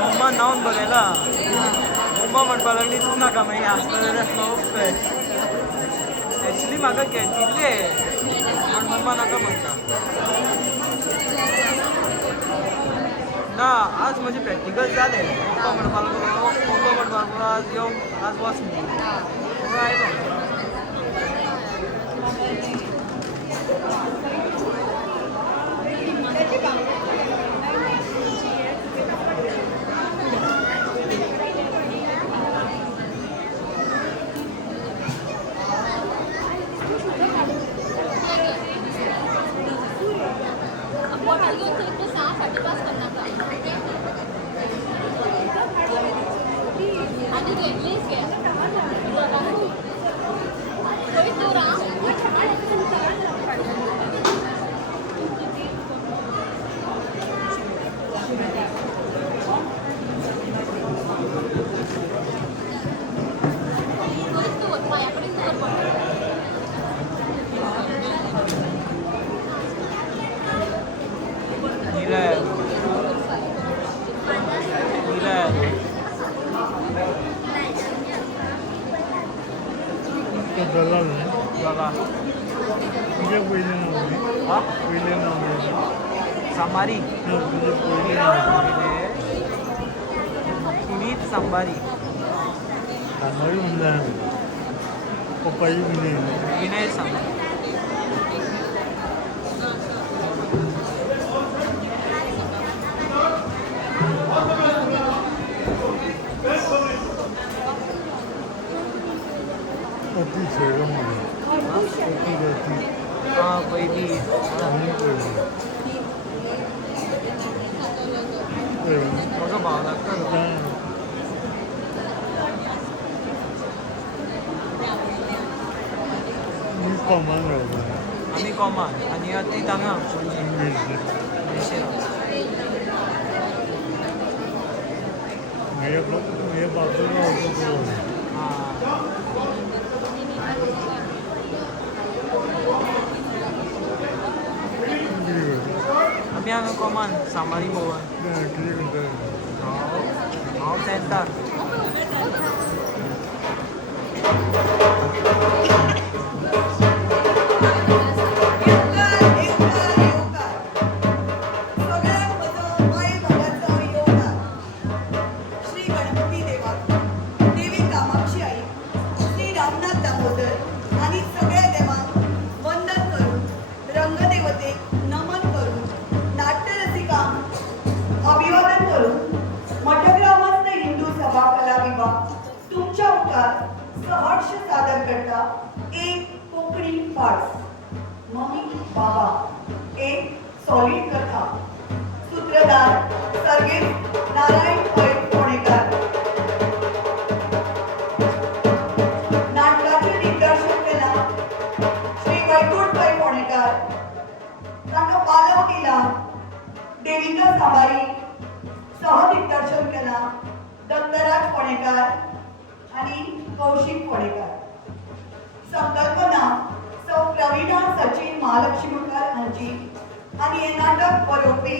Mamma नावन बघायला mamma म्हणपा लागली तू नाका मागीर आसता जाल्यार फ्लॉप काय ॲक्च्युली म्हाका घेतिल्ले पण मम्मा नाका म्हणटा ना आज म्हजे प्रॅक्टिकल जाले पप्पा म्हणपा लागलो आज यो आज वच म्हणून आयलो सांबारी पुनीत सांबारी विनय सांबारी पहिली माझा भाव लागतो आम्ही कॉमन आणि ती तांगा आम्ही हांगा कॉमन सांबारी भवन हांव सेंटर सहर्ष सादर करता एक कोकणी फार्स मम्मी बाबा एक सॉलिड कथा सूत्रधार सर्गेश नारायण पै पुणेकर नाटकाचे दिग्दर्शन केला श्री वैकुंठ पै पुणेकर तांका पालव केला देविका सांबारी सहदिग्दर्शन केला दत्तराज पुणेकर आणि कौशिक कोडेकर संकल्पना सौ प्रवीणा सचिन महालक्ष्मीकर हांची आणि हे नाटक बरोवपी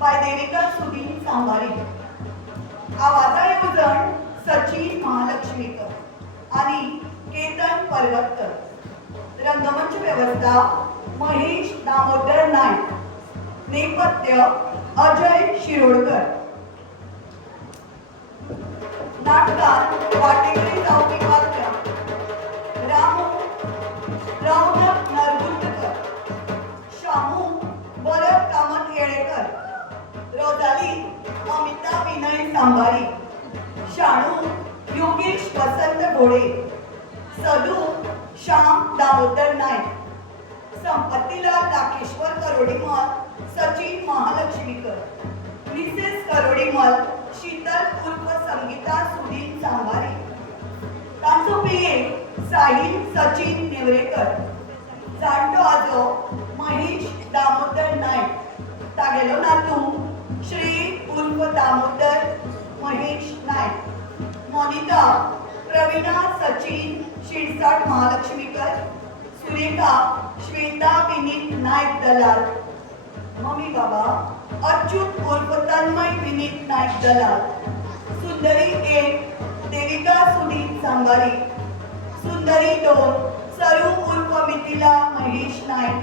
बाय देविका सुदीन सांबारी आवाजा येवजण सचिन महालक्ष्मीकर आणि केतन पर्वतकर रंगमंच व्यवस्था महेश दामोदर नाईक नेपथ्य अजय शिरोडकर नाटकात वाटेकरी जावपी पात्र रामू रौनक नरगुंडकर शामू भरत कामत येळेकर रोजाली अमिता विनय सांबारी शाणू योगेश वसंत घोडे सदू श्याम दामोदर नाईक संपत्तीलाल राकेश्वर करोडीमल सचिन महालक्ष्मीकर मिसेस करोडीमल शीतल उर्फ संगीता सुनील सांबारे तांचो पिये साहिल सचिन नेवरेकर जाणटो आजो महेश दामोदर नाईक तागेलो नातू श्री उर्फ दामोदर महेश नाईक मोनिका प्रवीणा सचिन शिरसाट महालक्ष्मीकर सुरेखा श्वेता विनीत नाईक दलाल मम्मी बाबा अच्युत उर्फ तन्मय विनीत नाईक दलाल. सुंदरी 1 देविका सुनीत सांबारी. सुंदरी 2 सरू उर्फ मिथिला महेश नाईक.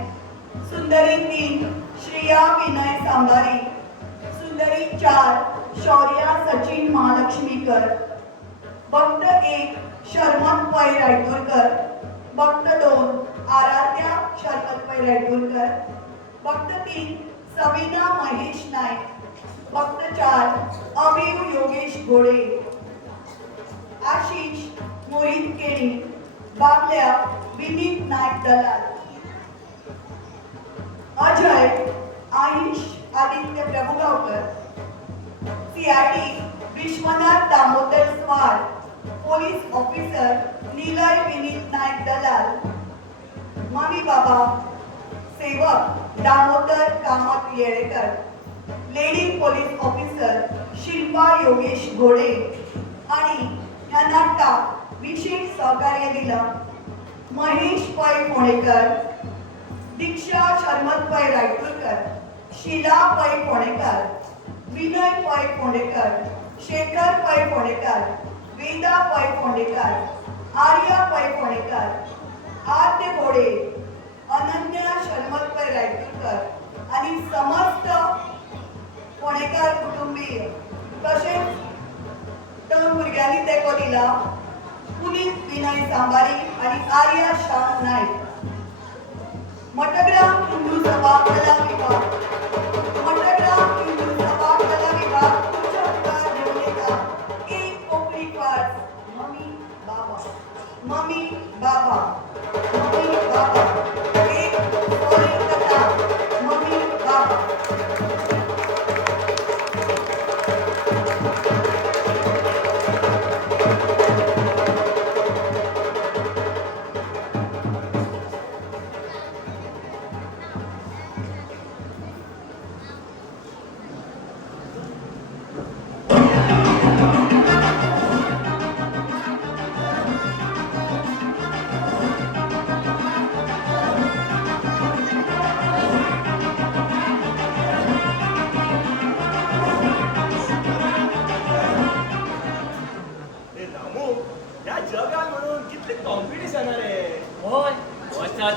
सुंदरी 3 श्रेया विनय सांबारी. सुंदरी 4 शौर्या सचिन महालक्ष्मीकर. भक्त 1 शर्मत पै रायतुरकर. भक्त 2 आराध्या शर्मत पै रायतुरकर. भक्त 3 सविना महेश नाईक. भक्त 4 अभिव योगेश घोडे. आशिष मोहित केणी. बाबल्या Vineet Naik Dalal. Ajay Ayush Aditya Prabhugaonkar. CID Vishwanath Damodar Swar. Police officer Nilay Vineet Naik Dalal. Mummy बाबा सेवक Damodar Kamat Yelekar. Lady police officer Shilpa Yogesh Ghode. आणि या नाटकात विशेष सहकार्य दिलं महेश पै पुणेकर, दीक्षा शर्मत पै रायतुरकर, शीला पै पुणेकर, विनय पै पुणेकर, शेखर पै पुणेकर, वेदा पै पुणेकर, आर्या पै पुणेकर, आद्य घोडे, अनन्या शर्मत पै रायतुरकर आणि समस्त पुणेकर कुटुंबीय तसेच तरुण भुरग्यांनी तेको दिला पुनीत विनय सांबारी आणि आर्या शाह नाईक. मठग्राम हिंदू सभा कला विभाग. मठग्राम हिंदू सभा कला विभाग उच्च अधिकार घेऊन येतात एक कोकणी पाठ. मम्मी बाबा मम्मी बाबा मम्मी बाबा. एक सोहळी कथा मम्मी बाबा.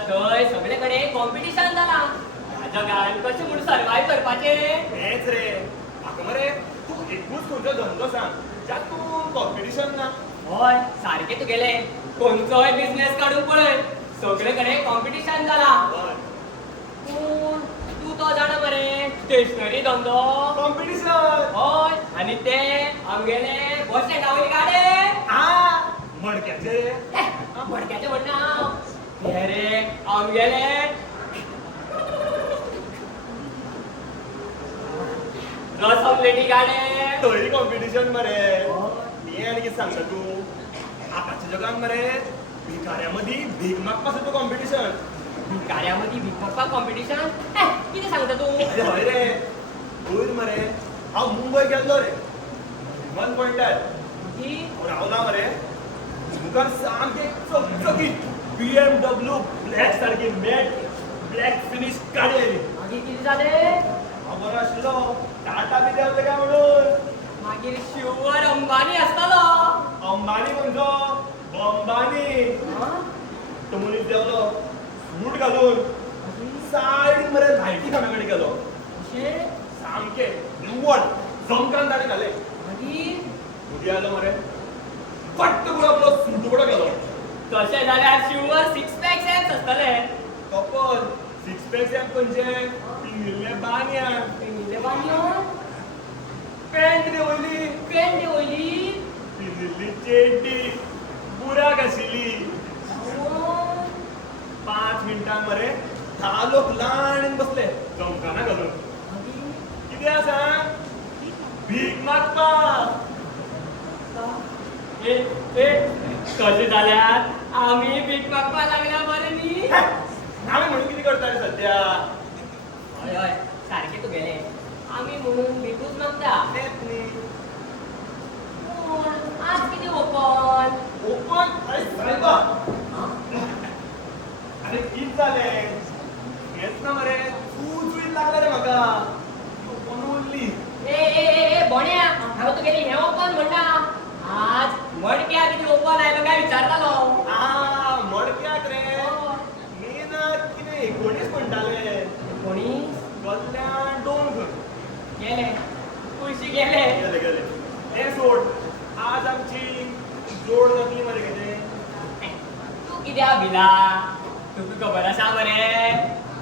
थंय सगळेकडे कॉम्पिटिशन जाला. ह्या जगान कशें म्हूण सर्वायव करपाचे हेच रे. म्हाका मरे तूं एकूच खंयचो धंदो सांग जातून कॉम्पिटिशन ना. हय सारकें तुगेले. खंयचोय बिझनेस काडून पळय सगळेकडे कॉम्पिटिशन जाला. पूण तूं तो जाणा मरे स्टेशनरी धंदो कॉम्पिटिशन. हय आनी ते आमगेले बस स्टँडावयले गाडे मडक्याचे भडक्याचे म्हणना हे रे आमगेले रस ऑमलेटी गाडे थंय कॉम्पिटिशन मरे. मी आनी कितें सांगता तूं आतांच्या जगान मरे भिकाऱ्या मदीं भीक मागपाचो कॉम्पिटिशन. भिकाऱ्यामदीं भीक मागपाक कॉम्पिटिशन कितें सांगता तूं. हय रे. वयर मरे हांव मुंबय गेल्लो रे. 1 पॉयंटार हांव रावला मरे. मुखार सामकें चकचकीत BMW ब्लॅक सारकी मॅट ब्लॅक फिनिश गाडी आयली. मागीर कितें जालें. हांव बरो आशिल्लो टाटा बी देंवले काय म्हणून. मागीर शिवर अंबानी आसतालो. अंबानी खंयचो बंबानी. तो मनीस देंवलो सूट घालून सायडीन मरे लायटी खांब्या कडेन गेलो. अशें सामकें निवड जमकान ताणें घाले. मागीर मदीं आयलो मरे पट्ट करून आपलो सूट उगडो गेलो. तशें जाल्यार शिवर 6 पॅक्स एप्स आसतले. कपल 6 पॅक्स एप खंयचे पिंगिल्ले बानयान. पिंगिल्ले बानयो पॅन्ट देंवयली. पेंट देंवयली. पिंगिल्ली चेड्डी बुराक आशिल्ली. 5 मिनटां मरे 10 लोक लायनीन बसले जमखाना घालून. कितें आसा भीक मागपाक. कशें जाल्यार आमी भीक मागपाक लागल्या बरें न्ही. आमी म्हणून कितें करता रे सद्या. हय हय सारकें तुगेलें. आमी म्हणून भिकूच मागता. तेंच न्ही. पूण आज कितें ओपन. ओपन आयज सायबार. आरे कितें जालें हेच ना मरे चूच लागला रे म्हाका. तुगेली हे ओपन म्हणना आज मडक्या किती ओपन आयलो काय विचारतालो मडक्याक रे मी ना कितें 19 म्हणटाले कोणी कल्याण दोन घर गेले खुशी गेले गेले गेले हे सोड आज आमची जोड जातली मरे कितें तू कित्याक भिला तुका खबर आसा मरे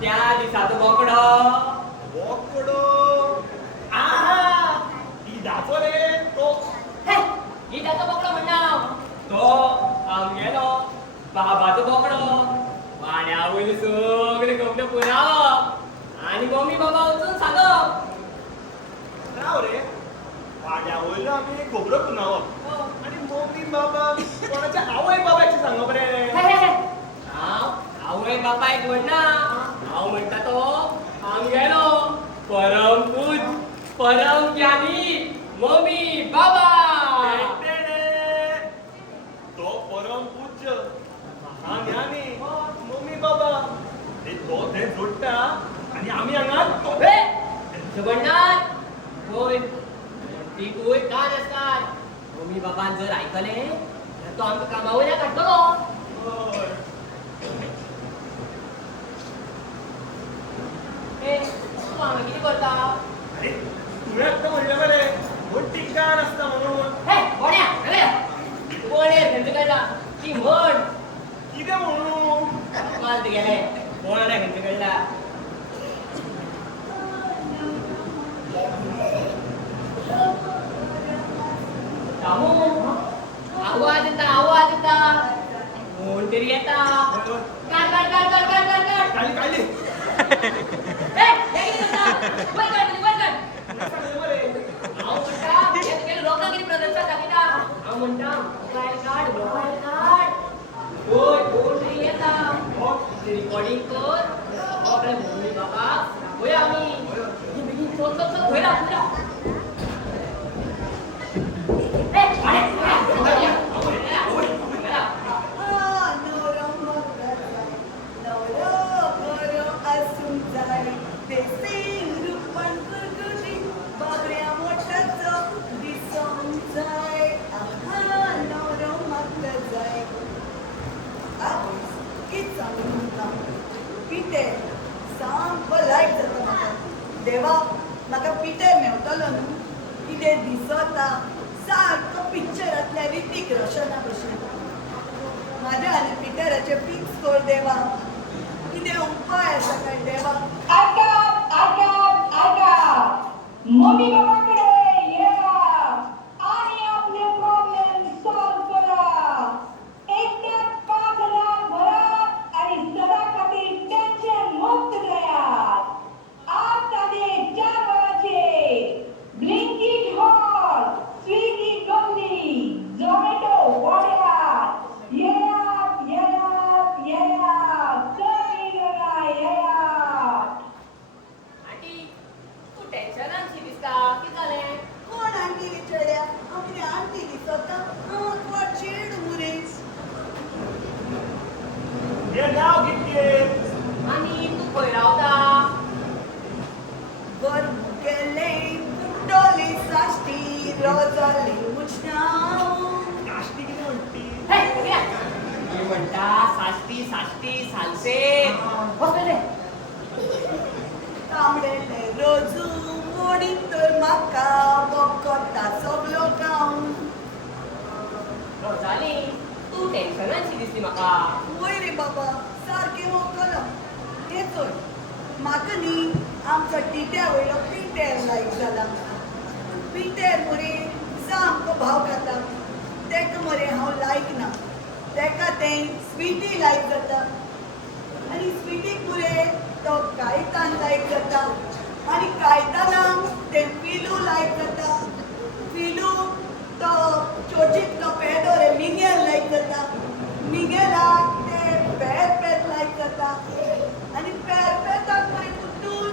त्या दिसाचो बोकडो बोकडो आहा ईदाचो रे तो हे ईदाचो बोकडो म्हणना तो आमगेलो बाबाचो बोकडो वाड्या वयले सगळे कपडे पुरावप आनी मम्मी बाबा वचून सांगप राव रे वाड्या वयलो आमी खबरो पुनावप आनी मम्मी बाबा कोणाच्या आवय बाबाची सांगप रे हांव आवय बापायक म्हणना हांव म्हणटा तो आमगेलो परम पूज परम ज्ञानी मम्मी बाबा तो परम पूज्य महाज्ञानी मम्मी बाबा तो थंय जोडटा आनी आमी हांगा तो म्हणटात होय ती कुय कान आसतात मम्मी बाबान जर आयकले तो आमकां कामा वयल्यान काडटलो तू हांगा कितें करता अरे तुवें आतां म्हणलें मरे मोठी कान आसता म्हणून हे कोण्या कोणेर खंयचो कळटा ती म्हण कितें म्हणून मात गेले कोणाने खंयचो कळटा कामू आवाज येता कोण तरी येता काढ काढ काढ काढ काढ काढ काढ काढली काढली हे किती करता वय काढ मरे हांव म्हणटा हे तुगेले लोकांक कितें प्रदर्शन दाखयता हांव म्हणटा मोबायल काढ ओय कोण तरी येता रिकॉर्डिंग कर आपल्या मम्मी बाबाक दाखोया आमी बेगीन चल चल चल खंय राव देवा म्हाका पिटर मेवतलो न्हू कितें दिसता सारको पिक्चरांतल्या ऋतिक रोशना भशेन म्हाज्या आनी पिटराचे फिक्स कर देवा कितें उपाय आसा काय देवा मम्मी बाबाकडे या आणि आपले प्रॉब्लेम सॉल्व करा एकट्यात 5,000 भरा आणि सदा खातीर टेन्शन मुक्त करात आज साडे 4 वरांचेर ब्लिंकिट हॉट स्विगी गल्ली झोमॅटो वाड्यार येयात येयात येयात सगळी जाणां येयात आंटी तू टेन्शनान शी दिसता कितें जालें कोण आंटी विचारल्या हांव कितें आंटी दिसता कोण चेड मुरेस हे नाव कितके आनी तू खंय रावता वर मुगेले कुंडोली साश्टी रोजाली मुचनाव काष्टी कितें म्हणटी हे मी म्हणटा साश्टी साश्टी सालसे बसले तांबडेले रोजू मोडी तर म्हाका बकोता सगलो गांव रोजाली तू टेन्शनान शी दिसली म्हाका वय रे बाबा सारकें मोकलो हे चोय म्हाका न्ही आमचो टिट्या वयलो पिटेर लायक जाला पिटेर मरे सामको भाव खाता तेका मरे हांव लायक ना तेका तें स्विटी लायक जाता आनी स्विटीक मरे तो कायतान लायक जाता आनी कायतानाक तें पिलू लायक जाता पिलू तो चोचीतलो पेदो रे मिंगेल लायक जाता मिंगेलाक ते पेर लायक जाता आनी पेताक मरे कुट्टून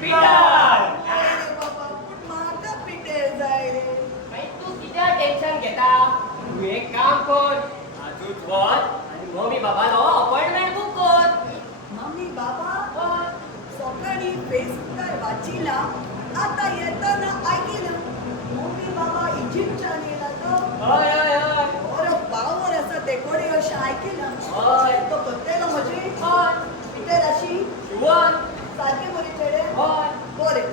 पिटार अरे बाबा पूण म्हाका पिटेर जाय रे मागीर तू कित्याक टेन्शन घेता तू एक काम कर आजूच वच आनी मम्मी बाबालो अपॉइंटमेंट बूक कर मम्मी बाबा सकाळी फेसबुकार वाचिला आतां येतना आयकिना मम्मी बाबा इजिप्तच्यान येयला तो हय हय हय बरो पावर आसा ते कोणी अशें आयकलां हय तो करतलो म्हजी हय पिटर अशी शिवन सारके बरी चेडे हय बरें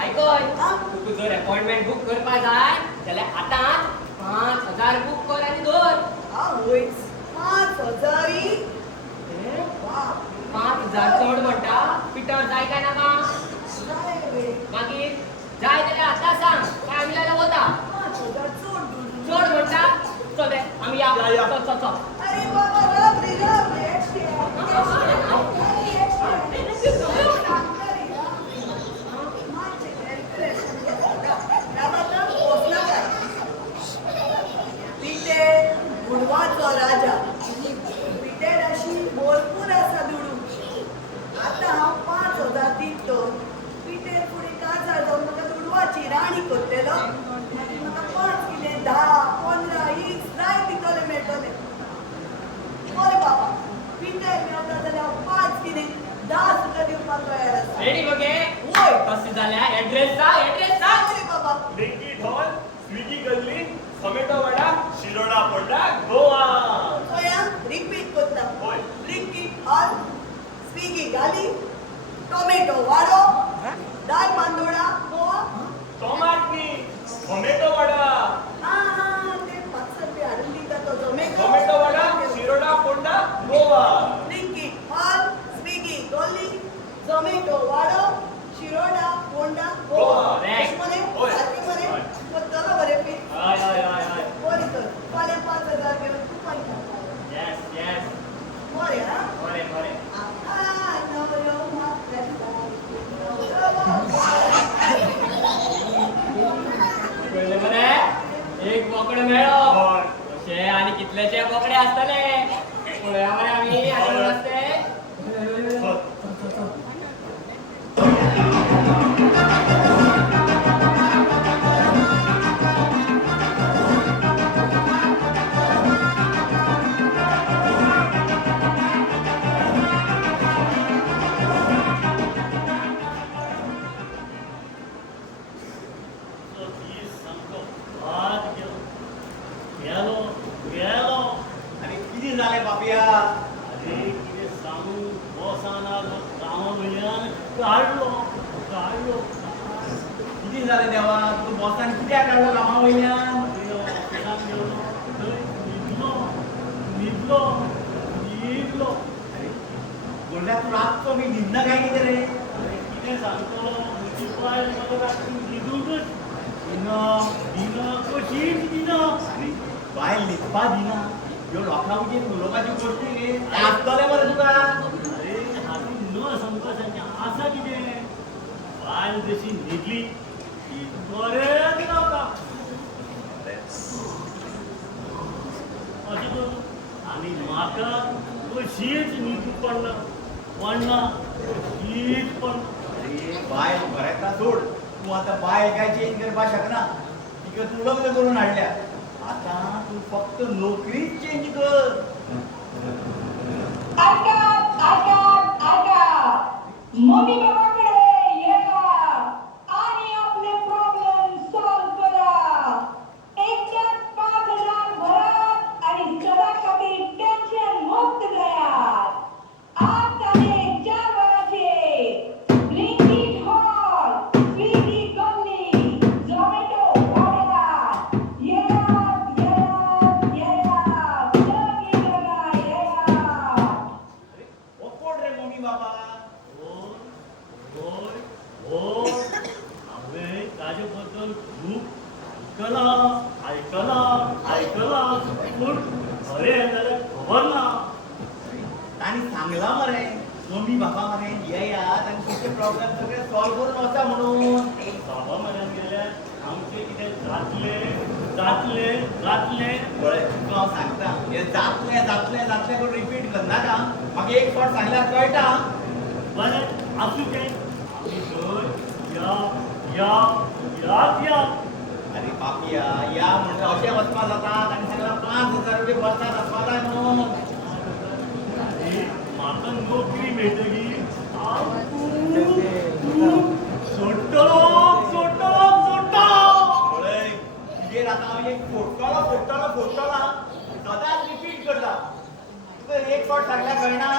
आयकय आं तुका जर अपॉइंटमेंट बुक करपा जाय जाल्यार आतांच 5,000 बुक कर आनी दवर आवयच 5,000 हे? वा 5,000 चड म्हणटा पिटर जाय काय नाका जाय रे मागीर जाय जाल्यार आतां सांग काय आमी जाल्यार वता 5,000 चड चड म्हणटा चल रे आमी या या. चल चल चल अरे बाबा राम रे गुडवाचो राजा पिटेर अशी भरपूर आसा दुडू आतां हांव 5,000 दितो पिटेर फुडें काजार जावन म्हाका दुडवाची राणी करतलो मागीर म्हाका 5 कितें 10, 15 हीच जाय दितले मेळटले बरें बाबा पिटेर मेळटा जाल्यार हांव 5 कितें 10 सुद्दां दिवपाक तयार आसा रेडी मगे वय तशें जाल्यार एड्रेस सांग बरें बाबा ब्लिंकीट हॉल स्विगी गल्ली टोमॅटो वडा शिरोडा पोंडा गोवा गोंयां रिपीट करता होय. ब्लिंकीट हॉल स्विगी गाली टोमॅटो वाडो दाल बांदोडा गोवा टोमाटनी टोमॅटो वडा ते 500 रुपया हाडून दिता तो tomato vada Shiroda Ponda Goa Blinkit hall Swiggy गल्ली झोमॅटो वाडो शिरोडा पोंडा गोवा Correct. मरे होय. सारकें मरे होय. करतलो बरें पीक हय हय हय हय बरें तर फाल्यां 5,000 घेवन तूं पयता येस येस बरें आं बरें बरें कळ्ळें मरे एक बोकडो मेळ्ळो हय. अशे आनी कितलेशे बोकडे आसतले पळोवया मरे आमी आनी कोण आसते आणि किती झाले बापिया किती झाले देवा तू बॉसान कित्याक काढलो कामा वयल्यान बोलल्या तू रातचो मी न्हिदना काय कितें रे आणि बायल न्हिदपा दिना ह्यो लोकांक कितें उलोवपाची गोश्टी रे आसतले मरे तुका जशी न्हिदली की बरें रावता अशें करून आनी म्हाका कशीच न्हिदूं पडना हीच पडना अरे बायल बरेंता सोड तू आता बायल काय चेंज करपाक शकना तिका तू लग्न करून हाडल्या आता तू फक्त नोकरीच चेंज कर मम्मी बाबाकडे या आणि आपले प्रॉब्लेम सॉल्व करा एकदाच 5,000 भरात आणि सदाकाळी टेन्शन मुक्त जायात आज तारीख 4 वरांचे ब्लिंकीट हॉल स्विगी गल्ली झोमॅटो वाड्यार येयात सगळी जाणां येयात ओ कोण रे मम्मी बाबा हांवें ताजे बद्दल खूब आयकलां पूण खरें जाल्यार खबर ना ताणी सांगला मरे मम्मी बाबा मरे येयात आणि तुमचे प्रॉब्लेम सगळे सॉल्व करून वचा म्हणून बाबा म्हऱ्यान गेल्यार आमचें कितें जातलें बरें तुका हांव सांगता हे जातलें करून रिपीट करनाका म्हाका एक फावट सांगल्यार कळटा बरें आसूं तें आमी थंय या अरे पापिया या म्हणजे अशें वचपा जातात आनी सांगला 5,000 रुपया वर्साक वचपा जाय म्हणून आनी म्हाका नोकरी मेळटली हांव खूब सोडटलो तुजेर आतां हांव एक फोडटलो सदांच रिपीट करता तुका एक फावट सांगल्यार कळना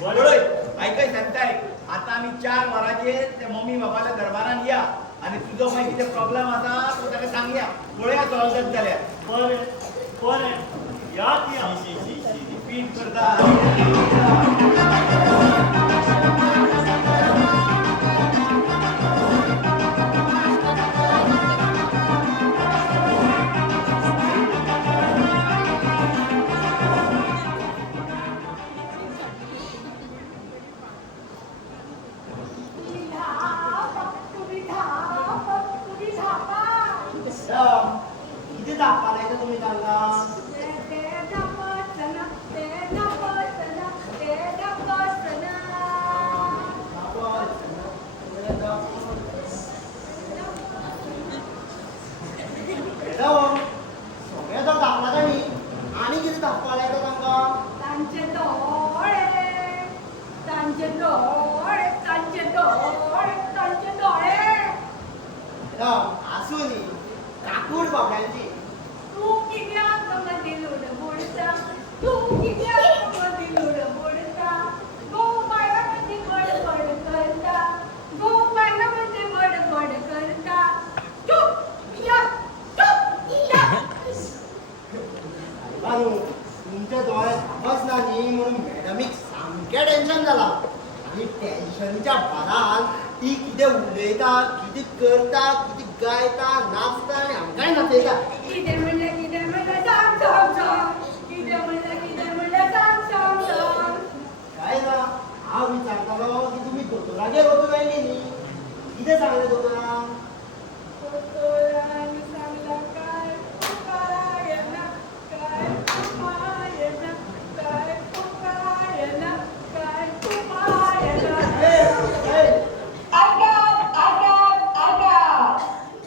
बरोय आयकय सांगताय आतां आमी 4 वरांचेर त्या मम्मी बाबाच्या दरबारान या आनी तुजो मागीर कितें प्रॉब्लेम आसा तो ताका सांगया पळया सॉल्व जाता जाल्यार बरें याद या रिपीट करता किती दाखवायचं तुम्ही त्यांना सगळे तो दाखला ताणी आणि किती दाखवा लायता तांकां तांचे डोळे तांचे डोळे तांचे डोळे तांचे डोळे आसूं न्ही काकूड बाबड्यांची तू कित्याक मदीं लुडबुडता तू कित्याक मदीं लुडबुडता गो बायला मदीं बडबड करता गो बायला मदीं बडबड करता चुप या बानू तुमच्या दोळ्यात बसना न्ही म्हणून मॅडमीक सामकें टेन्शन जालां आनी टेन्शनच्या भरान ती कितें उलयता कितें करता कितें गायता नाचता आनी आमकांय नाचयता कितें म्हणलें सांग सांग सांग कितें म्हणलें सांग सांग सांग काय ना हांव विचारतालो की तुमी दोतोरागेर वचूंक आयली न्ही कितें सांगलें दोतोराक दोतोरान सांगला काय तुका येना काय तुका येना काय तुका येना काय तुका येना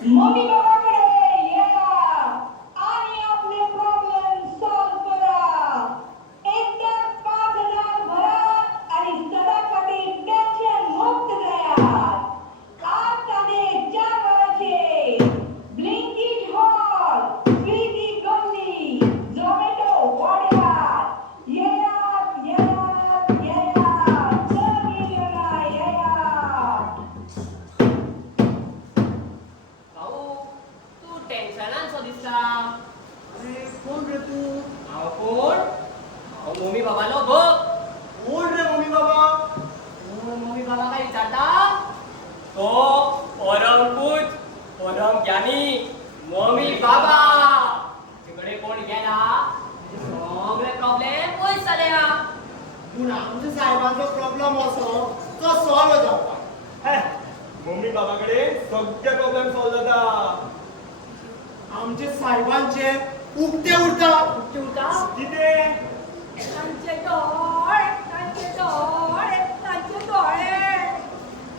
मम्मी बाबाकडे या आणि आपले प्रॉब्लेम सॉल्व करा एकट्यात 5,000 भरा आणि सदासाठी टेन्शन मुक्त राहा आता ते 4 वराचे ब्लिंकिट हॉल स्विगी गल्ली झोमॅटो वाड्यात येयात सगळीं येयात भाऊ तू टेन्शनान सो दिसता अरे कोण रे तू हांव कोण हांव मम्मी बाबालो गो कोण रे मम्मी बाबा तू मम्मी बाबा काय विचारता तो परम ज्ञानी मम्मी बाबा तिकडे कोण गेला सगळे प्रॉब्लेम पयस जाल्या पूण आमच्या साहेबांचो प्रॉब्लेम असो तो सॉल्व जावपाक मम्मी बाबाकडे सगळे प्रॉब्लेम सॉल्व जाता आमचे साहेबांचे उगते उरता कितें तांचे डोळे तांचे डोळे तांचे डोळे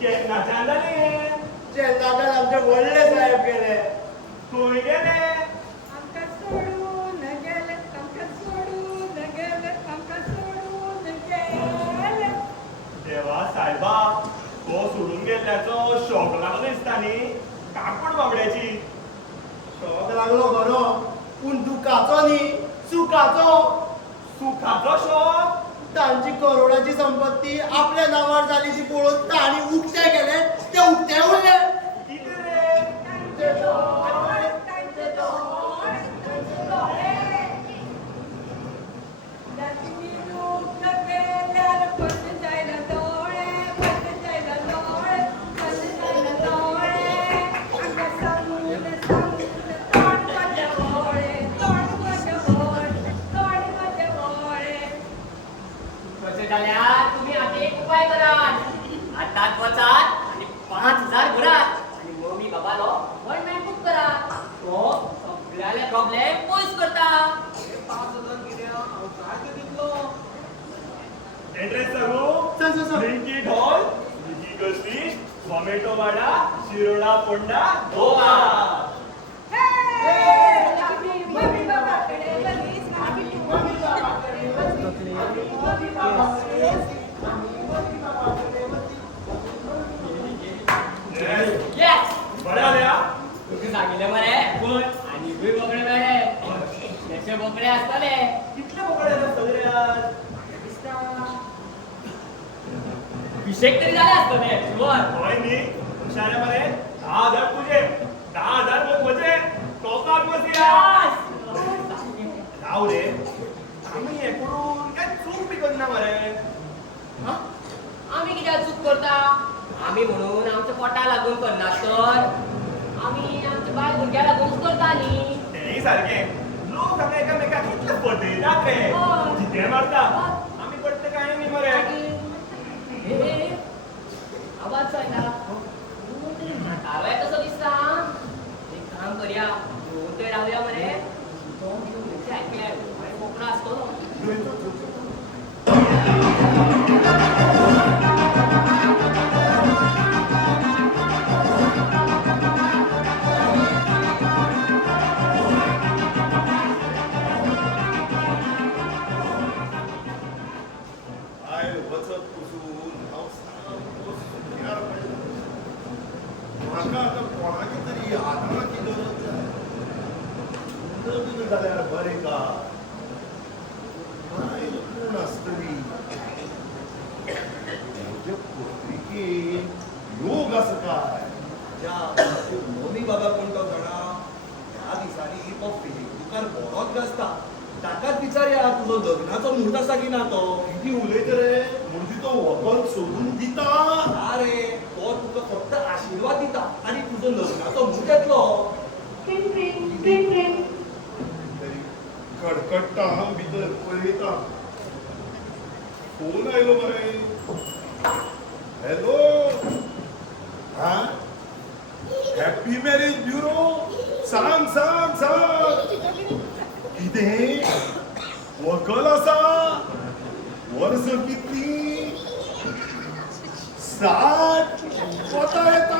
केन्नाच्यान जालें जेन्नाच्यान आमचे व्हडले साहेब गेले खंय गेले आमकां सोडून गेले आमकां सोडून गेले आमकां सोडून गेले देवा साहेबा तो सोडून गेल्ल्याचो शॉक लागलो दिसता न्ही काकूड बाबड्याची शॉक लागलो बरो पूण दुखाचो न्ही सुखाचो सुखाचो शॉक तांची करोडाची संपत्ती आपल्या नांवार जाली ती पळोवन तांणी उक्ते केले ते उक्ते उरले कितें रे तांचे डोळे तांचे डोळे तांचे डोळे रात्री दूध गेल्यार पडले जायला डोळे पडले जायला डोळे पडले जायला डोळे आमकां सांगून तोंड माझे वळे तोंड माझे वळे कशें जाल्यार तुमी आतां एक उपाय करात आतांच वचात आनी 5,000 भरात आनी मम्मी बाबालो अपॉइंटमेंट बूक करात तो सगळ्याले प्रॉब्लेम पयस करता 5,000 कितें हांव काय ते दितलो एड्रेस सांगू ब्लिंकिट हॉल स्विगी गल्ली झोमॅटो वाडा शिरोडा फोंडा गोवा मम्मी बाबाकडे लगेच मम्मी बाबाकडे मम्मी बाबाकडे येस बरें जालें तुका सांगिल्लें मरे कोण आनी तुझे बोकडे मेळे त्याचे बोकडे असताले कितले बोकडे येतात सगळे आज अभिषेक तरी झाले असताले शुअर होय नी हुशार मरे 10,000 तुझे 10,000 लोक म्हणजे टोकात बसया जाऊ रे आम्ही एकूण काय चूक बी करना मरे आम्ही कित्याक चूक करता आम्ही म्हणून आमच्या पोटा लागून करना तर आम्ही आमच्या बाय भुरग्या लागूनच करता न्ही तेही सारखे लोक आम्ही एकामेकाक कितले पटयतात रे जिते मारता आम्ही पडते काय नाही मरे हे आवाज जायना तरी म्हातारोय कसो दिसता एक काम करया घेऊन थंय रावया मरे तो घेऊन ऐकल्या कोकणा असतो काय वचत पुसून हांव सामको सुटल्यार पडला. म्हाका आतां कोणाची तरी आदाराची गरज जाय. लग्न जाल्यार बरें का? बायल कोण आसतली? म्हज्या पत्रिकेन योग आसा काय? मम्मी बाबा कोण तो जाणा ह्या दिसांनी तो फेसबुकार बरोच गाजता ताकाच विचारया तुजो लग्नाचो मुहूर्त आसा की ना तो कितें उलयता रे? म्हणजे तो व्हंकल सोदून दिता? अरे तो तुका फक्त आशीर्वाद दिता आनी तुजो लग्नाचो मुहूर्त येतलो तरी कडकडटा भितर पळयता. फोन आयलो मरे. हॅलो हा हॅपी मॅरेज ब्युरो. सांग सांग सांग कितें व्हंकल आसा? वर्स कितली? 60. कोता येता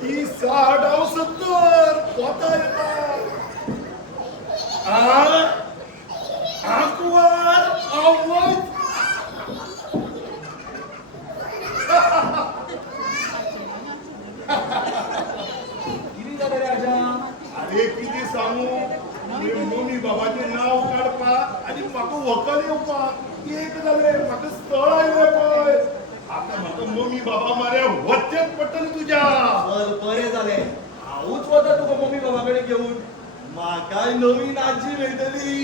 ती 60 हांव 70. कोता येता आंकवार आवय. कितें जालें रे आजा अरे कितें सांगू तुवें मम्मी बाबाचें नांव काडपाक आनी म्हाका व्हंकल येवपाक एक जालें. म्हाका स्थळ आयलें पळय. आतां म्हाका मम्मी बाबा मरे वचचेंच पडटलें तुज्या. बरें जालें हांवूच वता तुका मम्मी बाबा कडेन घेवन म्हाकाय नवीन आजी मेळटली.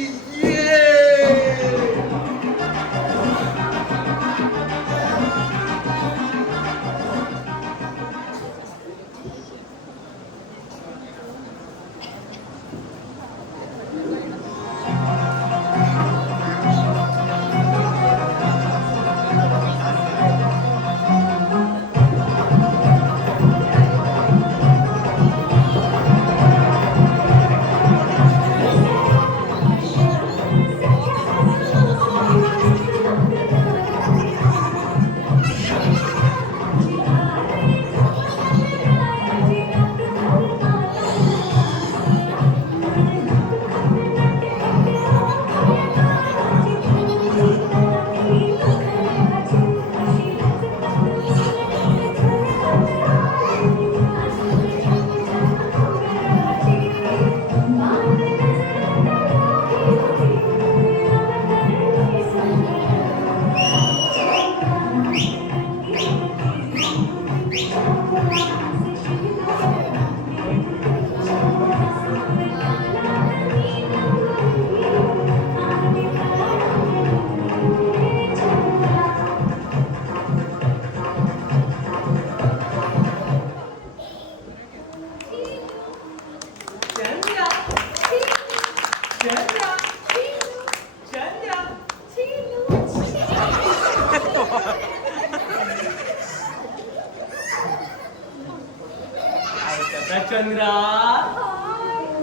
चंद्रा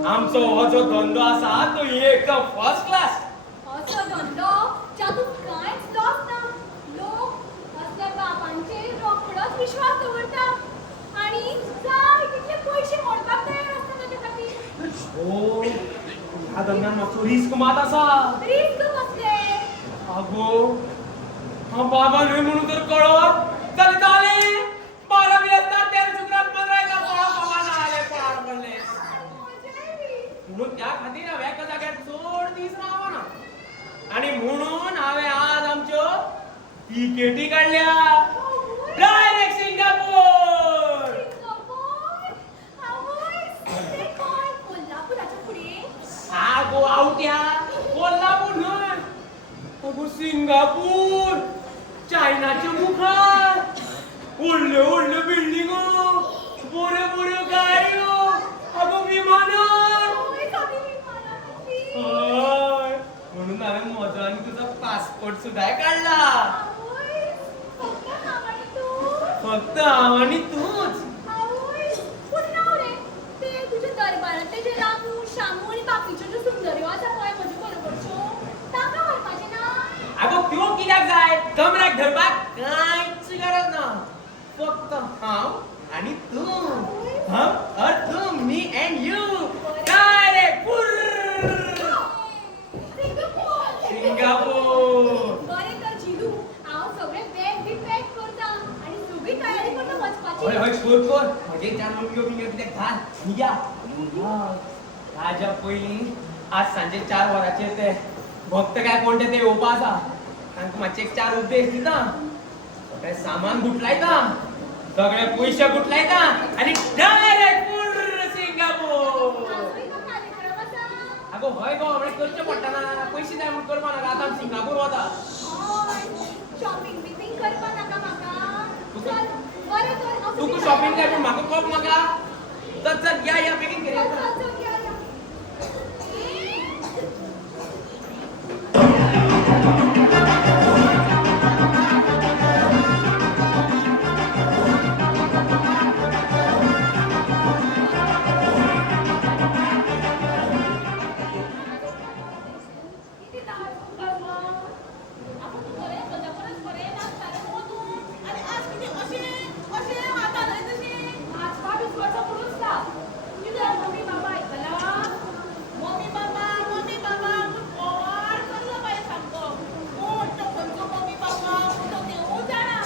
आमचो हो जो धंदो आसा तो एकदम फर्स्ट क्लास. असो धंदो जातून कांयच लॉस ना. लोक असल्या बाबांचेर रोखडोच विश्वास दवरता आनी जाय तितले पयशे मोडपाक तयार आसता ताचे खातीर. हो ह्या धंद्यान मातसो रिस्क मात आसा. रिस्क कसले? आगो हा बाबा न्हय म्हणून जर कळत जाल्यार जालें. 12 असतात 13 शुक्रार 15 पळा बाबा ना आले पळा म्हणले. म्हणून त्या खातीर हांवें एका जाग्यार चड दीस रावना आणि म्हणून हांवें आज आमच्यो तिकेटी काडल्या डायरेक्ट सिंगापूर. आगो आवट्या कोल्हापूर न्हय अगो सिंगापूर. चायनाचे मुखार व्हडल्यो व्हडल्यो बिल्डिंगो बऱ्यो बऱ्यो गाडयो अगो विमानां. हय म्हणून हांवें मोजान तुजो पासपोर्ट सुद्दां काडला. फक्त हांव आनी तूच. दरबारातले जे रामू शामू आणि बाकीच्यो ज्यो सुंदऱ्यो आसा पळय म्हजे बरोबरच्यो तांकां व्हरपाचें ना. अगो त्यो कित्याक जाय? कमऱ्याक धरपाक कांयच गरज ना. फक्त हांव आणि तू. हम और तुम, me and you. Direct Singapore. बरें तर जिलू हांव सगळें बॅग बी पॅक करता आनी सगळी तयारी करता वचपाची. हय हय कर म्हणजे चार मणक्यो बिंग्यो कितें घाल निया. ताज्या पयलीं आज सांजे 4 वरांचेर ते भक्त काय कोण ते येवपा आसा. तांकां मातशे 4 उपदेश दिता. सगळें सामान गुटलायता, सगळे पयशे गुटलायता आनी डायरेक्ट सिंगापूर. आजूय तो कार्यक्रम आसा. अगो हय गो आपणे करचें पडटना. पयशे जाय म्हूण करपा नाका. आतां आमी सिंगापूर वता. शॉपिंग बिपिंग करपा नाका म्हाका. चल बरें तर हांव तुका शॉपिंग जाय पूण म्हाका कोप नाका. चल चल या बेगीन चल, घे. चल, चल, या, या. किती दाळ करपा? आपण तू बरें सदांपरस बरें नाचता रे मगो तूं. आनी आज कितें अशें वाता रे तशें? नाचपा बिचपाचो पुरूच ना. कितें मम्मी बाबा आयकला? मम्मी बाबा तूं पोवार करलो बाये सामको. मोठो खंयचो मम्मी बाबा तो देवूं जाणा.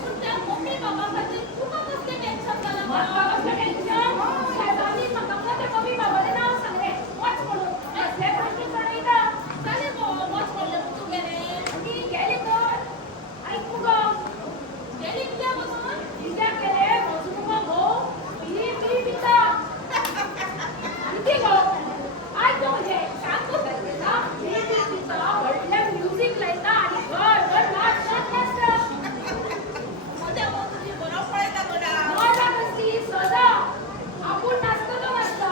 पूण त्या मम्मी बाबा खातीर तुका कसलें टेन्शन जालां? म्हाका कसलें टेन्शन? सायबांनी म्हाका आपल्या त्या मम्मी बाबालें नांव सांगलें. वच म्हणून. असले प्रश्न चडयता. जालें गो वच म्हणलें तूं गेलें. आनी गेलें तर आयक मुगो. गेलीं कित्याक वचून? कित्याक गेलें? म्हजो मुगो घोव बी पिता. आनी ती गो आयक गो म्हणजे शांत बसता. बी पिता, व्हडलें म्युजीक लायता आनी घर नाचता. मजा तुजी बरो पळयता गडा. मजा कसली सदा. आपूण नाचतलो नाचता.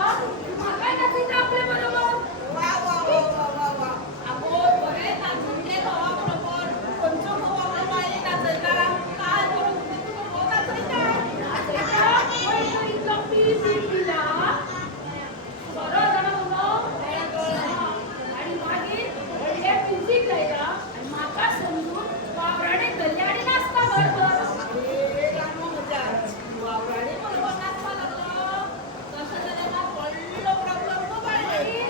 म्हाकाय नाचयता आपले बरोबर. वा वा वा वा वा. आगो बरें नाचून घे घोवा बरोबर. खंयचो घोवा बाये नाचयता. काय करून तुजो घोव नाचयता. पळय तो इतलो पीस पिला. बरो जाणा मुगो. आनी मागीर व्हडलें म्युजीक लायता आनी म्हाका समजून वावराडे धरले आनी नाचता बरोबर. अरे रामो म्हज्या वावराडे बरोबर नाचपा लागलो. तशें जाल्यार म्हाका व्हडलो प्रॉब्लम गो बाये.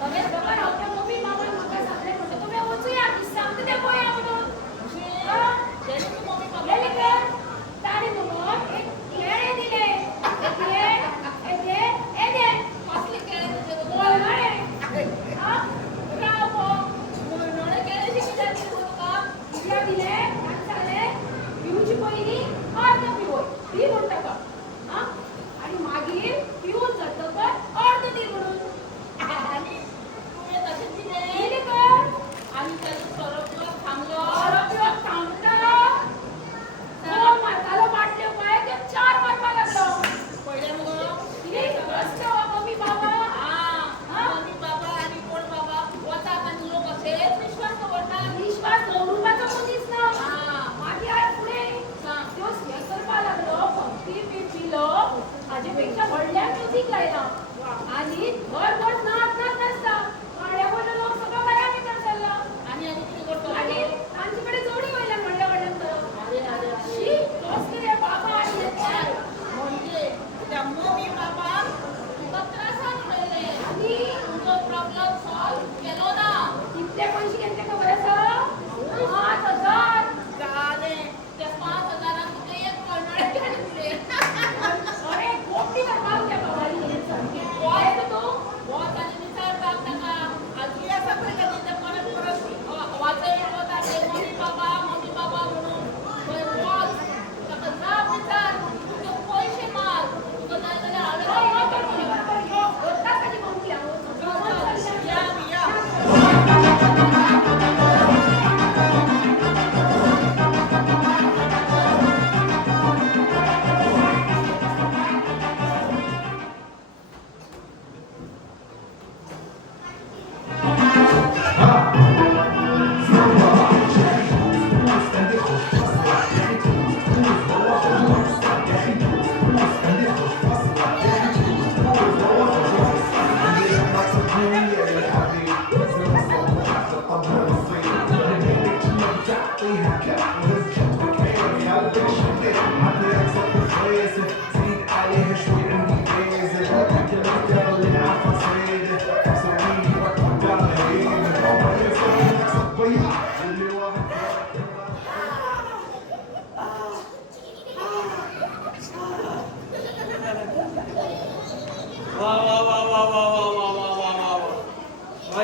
हांवें खबर हांव त्या मम्मी बाबान म्हाका सांगलें म्हणटा तुमी वचूया सांगता तें पळोवया म्हणून. गेली तूं मम्मी बाबा गेली तर ताणें म्हणून एक केळे दिले. कसले केळे तुजे मोलमाळे. राव गो मोलमाळे केळेशे कित्याक दिले गो तुका? कित्याक दिले ताणें सांगलें पिवचे पयलीं अर्द पिवोय दी म्हूण ताका. आनी मागीर पिवून जातकच अर्द दी म्हणून. आनी तुवें तशें दिलें. दिलें तर आनी ताजो सोरो पिवप थांबलो. सोरो पिवप थांबता. दोन मारतालो बाटल्यो पळय त्यो 4 मारपा लागलो. पळयलें मुगो. कितें रस्तो हो मम्मी बाबा. मम्मी बाबा आनी कोण बाबा वतात आनी लोक अशेच विश्वास दवरता. विश्वास दवरुपाचो मनीस ना. मागीर आयज फुडें त्यो हें करपा लागलो. भक्ती बी पिलो. हाजे पेक्षा व्हडल्या म्युजीक लायला. आनी घर नाचता. वाड्या वयलो लोक सगळो बऱ्या भितर सरला. आनी कितें करता? आनी तांचे कडेन जोडी वयल्यान व्हडल्या तरफ. अरे शी कसले रे बाबा आनी हे. म्हणजे त्या मम्मी बाबा तुका त्रासान उडयले. आनी तुजो प्रॉब्लम सॉल्व केलो ना. कितले पयशे घेतले खबर आसा? 5,000. जालें. त्या 5,000 तुका एक कळनळे घेवन दिले. अरे कोटी करपाक त्या बाबानी. वच तूं वच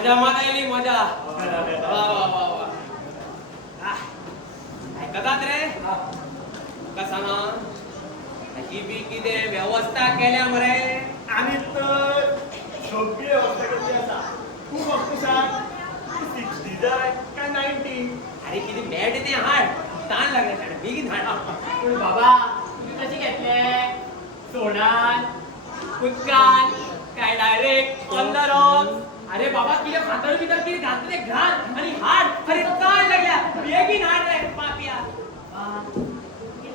मजा मानायली मजा वा वा वा वा ऐकतात रे का सांगा ही बी कितें व्यवस्था केल्या मरे आणि तर सगळी व्यवस्था केली असा तू फक्त सांग 60 जाय काय 90. अरे किती बॅट ते हाड ताण लागला त्याला बेगीन हाड पण बाबा तुम्ही कशी घेतले सोडान उदकान काय डायरेक्ट ऑन द रॉक अरे बाबा किती फातर बितर किती घातले घाल आणि हाड अरे ताण लागल्या बेगीन हाड रे पापिया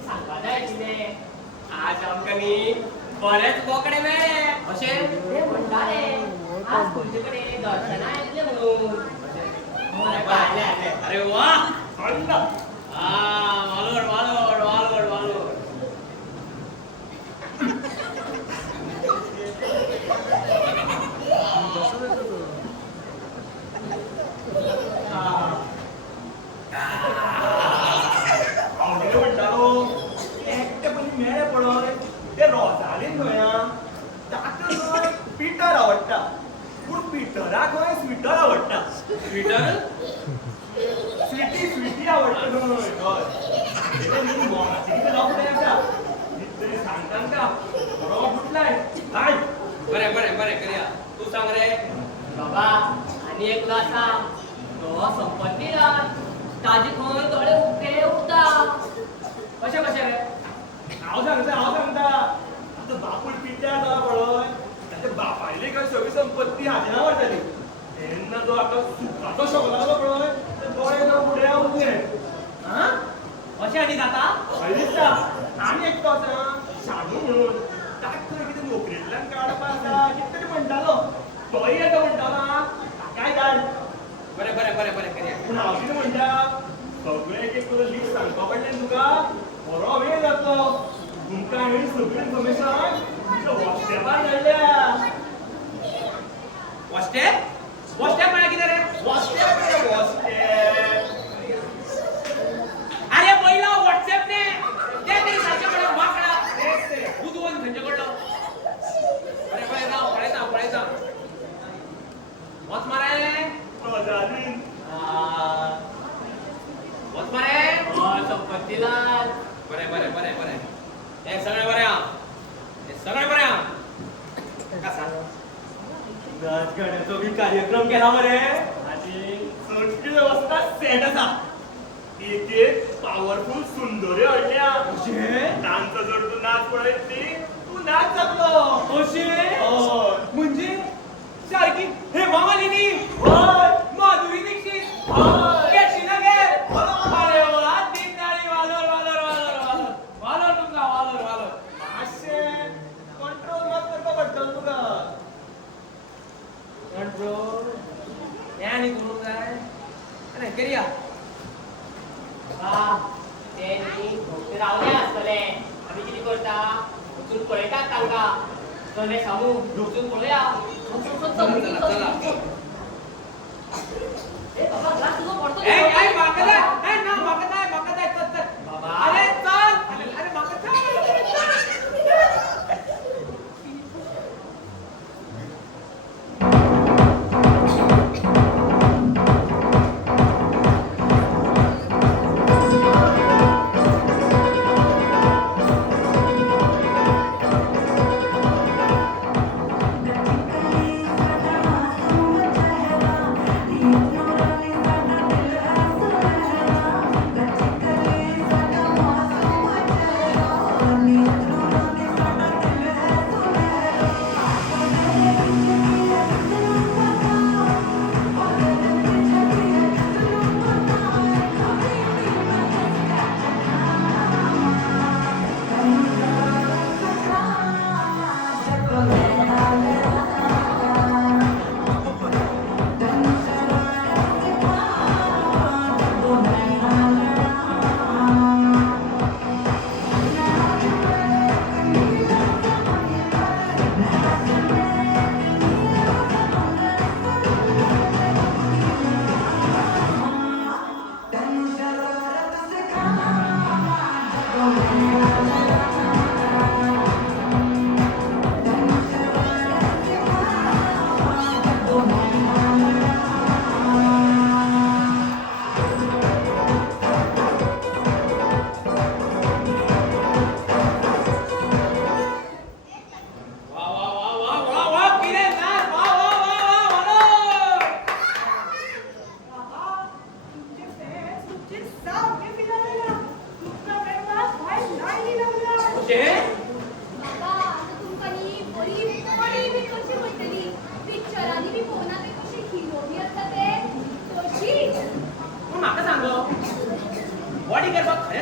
सांगता जाय कितें आज आमकां नी बरेच बोकडे मेळ्ळे अशे ते म्हणटाले आज तुमचे कडेन दर्शना येतले म्हणून अरे वा चालला वालोड वालोड वालोड वालोड आवडीने म्हणटालो एकटे पण मेळे पळय ते रोजालीन न्हय ताका न्हय पिटर आवडटा पूण पिटराक न्हय स्विटर आवडटा ट्विटर स्विटी आवडटा न्हय हय तेजे न्हू मोगाची कितें लफडे आसा कितें सांगता का बरो फुटलाय हाय बरें बरें बरें करया तू सांग रे बाबा आणि एक आसा तो संपत्ती रान ताजे खंय थोडे उठे उठता कशें कशें रे हांव सांगता आतां बापूय पिट्यार जाला पळय ताच्या बापायली काय सगळी संपत्ती हाजे नांवार जाली तेन्ना जो आतां सुखाचो शोक लागलो पळय ते दोळे जावन फुडें उरले हां अशें आनी जाता हय दिसता आनी एकटो आसा शाणू म्हणून ताका खंय कितें नोकरेंतल्यान काडपा आसा कितें तरी म्हणटालो तोय येता म्हणटालो काय धाड बरें बरें बरें बरें करया पूण हांव कितें म्हणटा सगळें एक एक करून लिस्ट सांगपा पडलें तुका बरो वेळ जातलो तुमकां हांवें सगळी इन्फॉर्मेशन तुमच्या वॉट्सॅपार धाडल्या वॉट्सॅप वॉट्सॅप म्हळ्यार कितें रे वॉट्सॅप अरे पहिला व्हॉट्सअॅप ने ते तरी सारखेपणा वाकडा तेच ते बुधवन खंयचे कडलो बरें बरें राव पळयता वच मरे रोजालीन वच मरे संपत्ती रान बरें बरें बरें बरें हे सगळें बरें आहा हे सगळें बरें आहा का सांग नाचगाण्याचो बी कार्यक्रम केला मरे आनी सगळी वेवस्था सेट आसा एक एक पावरफुल सुंदरी हाडल्या तांचो जर तूं नाच पळयत न्ही तूं नाच जातलो अशें हय म्हणजे सारकी हे मामालिनी हय माधुरी दीक्षित हय कॅटरीना कैफ अरे वा दिनदाळी वालोर वालोर वालोर वालोर वालोर तुमका वालोर वालोर मातशें कंट्रोल मात करपा पडटलो तुका कंट्रोल हे आनी करूंक जाय आनी करया ते न्ही भोवते रावले आसतले आमी कितें करता वचून पळयतात तांकां चले सांगू वचून पळया चला चला ए बाबा ग्लास तुजो पडतो ए ए म्हाका जाय ए ना म्हाका जाय चल बाबा. अरे चल अरे म्हाका चल गतिकले सदा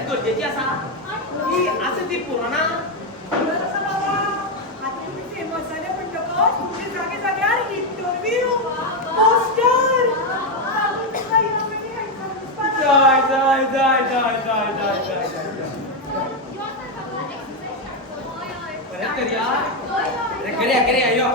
सगळ्यात गरजेची असा की असं ती पुराणा तसं बाबा, आता तुम्ही famous झाले म्हणटकच तुमचे जागे जाग्यार interview, poster. तुमका या वेळी handsome दिसपाक जाय जाय जाय जाय जाय जाय जाय जाय बरं करूया अरे करूया करूया यो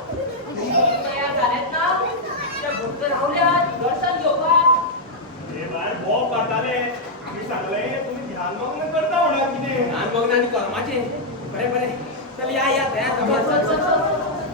तयार झालेत ना त्या भक्त राहुल्यात दर्शन घेऊका हे बाय बॉब काढताले मी सांगले तुम्ही ध्यान मग्न करता होणार किती ध्यान मग्न आणि कर्माचे बरे बरे चल या या तयार करूया.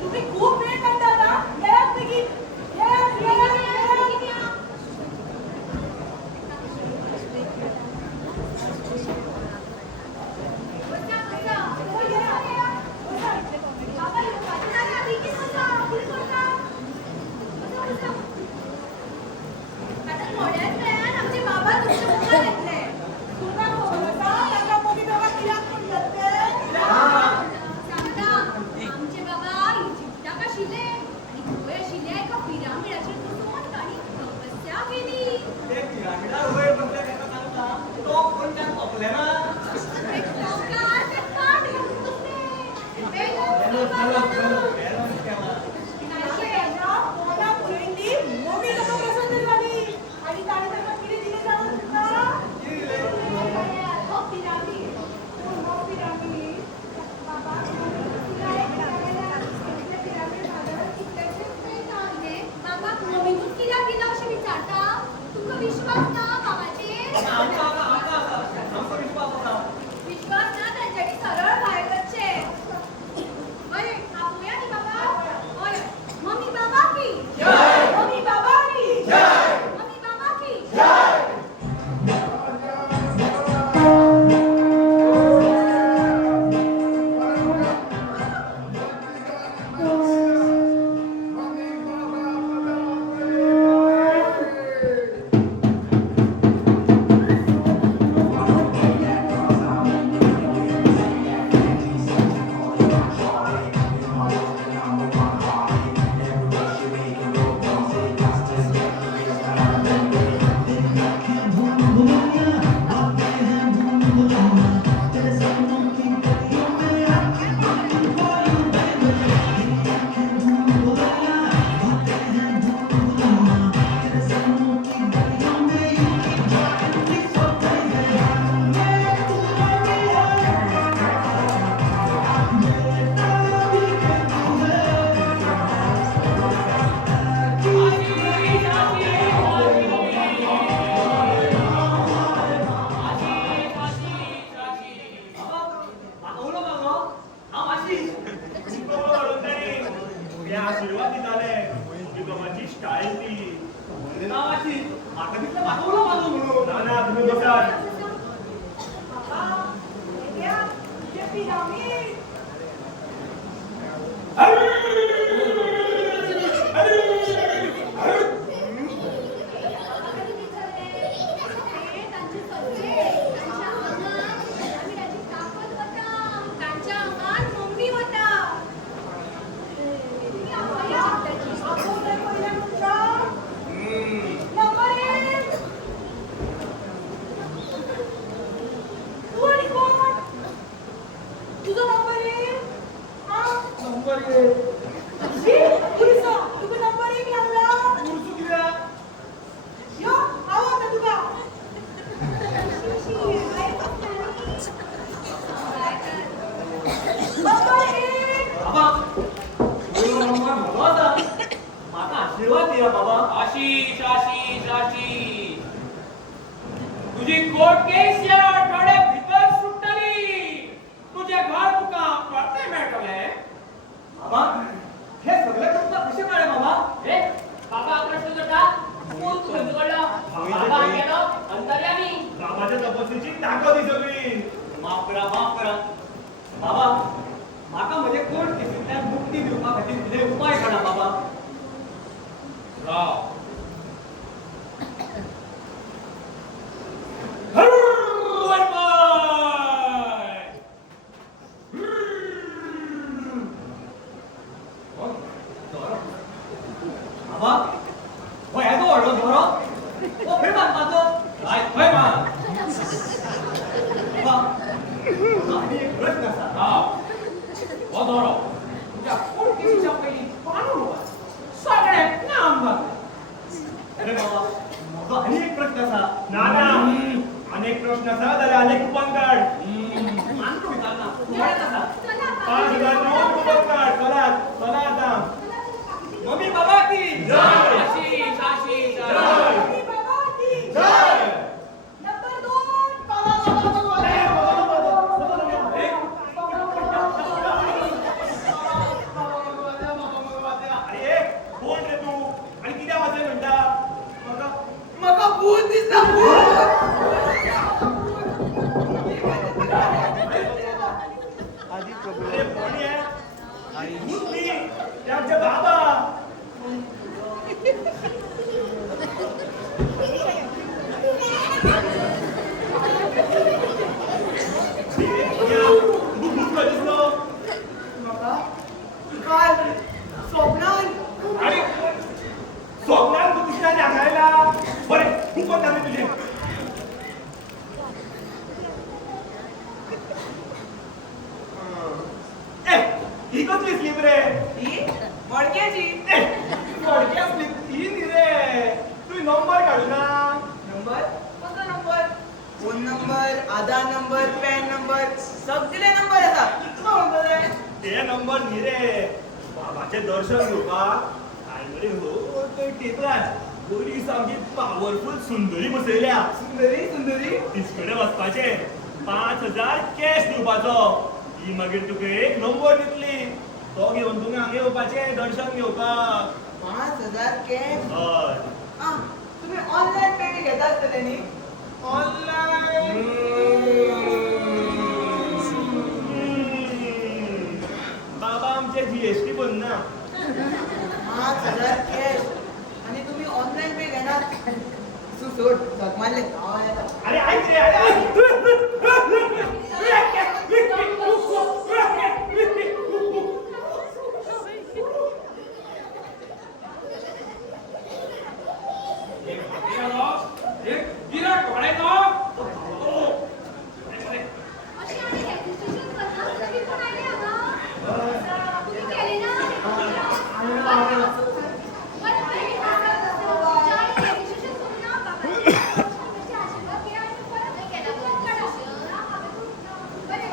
तुम्ही खूप वेळ करता ना येत नाही आमचे बाबा इजिप्ता का शिले आणि गोया शिले एका पिरामिडाचेर बसून ताणी तपस्या केली. ते पिरामिडार वयर बसले तेका सांगता तो कोणत्याक पपले ना एक लोकांत ते काठ घालून बसले. बेलन बॅलन्स केला हो पिरामिड. हो पिरामिड. बाबा तुला एक पिरामिड बांदून कितलेशेच पैसे लागले. बाबा नवीनच कित्याक केला अशें विचारता? तुमकां विश्वास ना बाबाचेर? विश्वास ना तांच्यानी सरळ भायर वचचें. बरें आपोवया न्ही बाबा? हय. मम्मी बाबा की मम्मी बाबा की मम्मी बाबा की आशीर्वाद दिताले की बाबाची स्टाईल ती म्हणजे नाव अशी आता तिथलं मागवलं माझं म्हणून ना ना तुम्ही बसा बाबा हे घ्या, तुझे पिरामिड. त्यांच्या अंगात मम्मी होता. आपण पहिल्या तुमच्या नंबर 1. तू आणि कोण? तुझा नंबर 1. हा? नंबर ये जी, पुलिसा, तुका नंबर 1 लागला. उरसू किया यो, आवडता तुका. नंबर 1. बाबा नंबर महत्वाचा माका आशीर्वाद दिया बाबा. आशिष आशिष आशिष तुझी कोर्ट केस या आठवड्या भितर सुटली. तुझे घर तुका परते मेळटले. बाबा हे सगळं तुमका कशें कळ्ळें बाबा? ए, बाबा प्रश्न करता कोण तू खंयचो कडलो बाबा गेलो अंतर्यामी. बाबाच्या तपस्वीची ताकद ही सगळी. माफ करा बाबा माका म्हजे कोर्ट केसींतल्यान मुक्ती दिवपा खातीर कितें उपाय काडा बाबा. राव बाबा हो येदो व्हडलो दोरो हो खंय बांदपाचो? काय खंय मान बाबा म्हाका आनी एक प्रश्न आसा. राव हो दोरो तुझ्या कोर्ट केसीच्या पयलीं पानून उबा सगळ्याक नाम घातलें. अरे बाबा म्हाका आनी एक प्रश्न आसा. ना ना अनेक प्रश्न आसा जाल्यार अनेक कुपन काढ. मानतो विचारना वळत आसा. 5000 नोट कुपन काढ. चला आता मम्मी बाबा की जय. आशिष आशिष जय. आशिष मम्मी बाबा की. जय. नंबर 2. अरे कोण रे तू आणि कित्याक वाजय म्हणटा? म्हाका भूत दिसता, भूत. अरे कोणी आहे? भूत मी, ते आमचे बाबा. भूत काय दिसलो? म्हाका काल स्वप्नान अरे स्वप्नात तू दिसला सांगायला. बरे कुपन काढले तुझे. ए ही कसली स्लीप रे? ही मडक्याची. ए थोडक्या स्लीप ही नी रे. तू नंबर काढू ना. नंबर? कोणता नंबर? फोन नंबर, आधार नंबर, पॅन नंबर, सगळे नंबर आसा. तुका म्हणतो रे? ते नंबर नी रे. बाबाचे दर्शन घेवपाक आयले हो ते टेबलार बरी सामकी पावरफुल सुंदरी बसयल्या. सुंदरी. तिसकडे वचपाचे 5000 कॅश दिवपाचो. ही मागीर तुका एक नंबर दितली. तो घेवन तुमी हांगा येवपाचे दर्शन घेवपाक. 5000 कॅश. हय. तुम्ही ऑनलाईन पेमेंट घेता आसतले न्ही? ऑनलाईन बाबा आमचे जीएसटी भरना. 5000 कॅश आणि तुम्ही ऑनलाईन पे घेणार. सोड जगमाले गावा येता. अरे ऐक रे अरे एक गिराक वाडायचो. अशी आम्ही registration करतात. तुम्ही पण आले आहात. तुम्ही केले ना? बरं, पहिले काय करायचं? ज्यावेळी registration करू ना, बाबांनी आशीर्वाद घ्या आणि परत केला. बरं,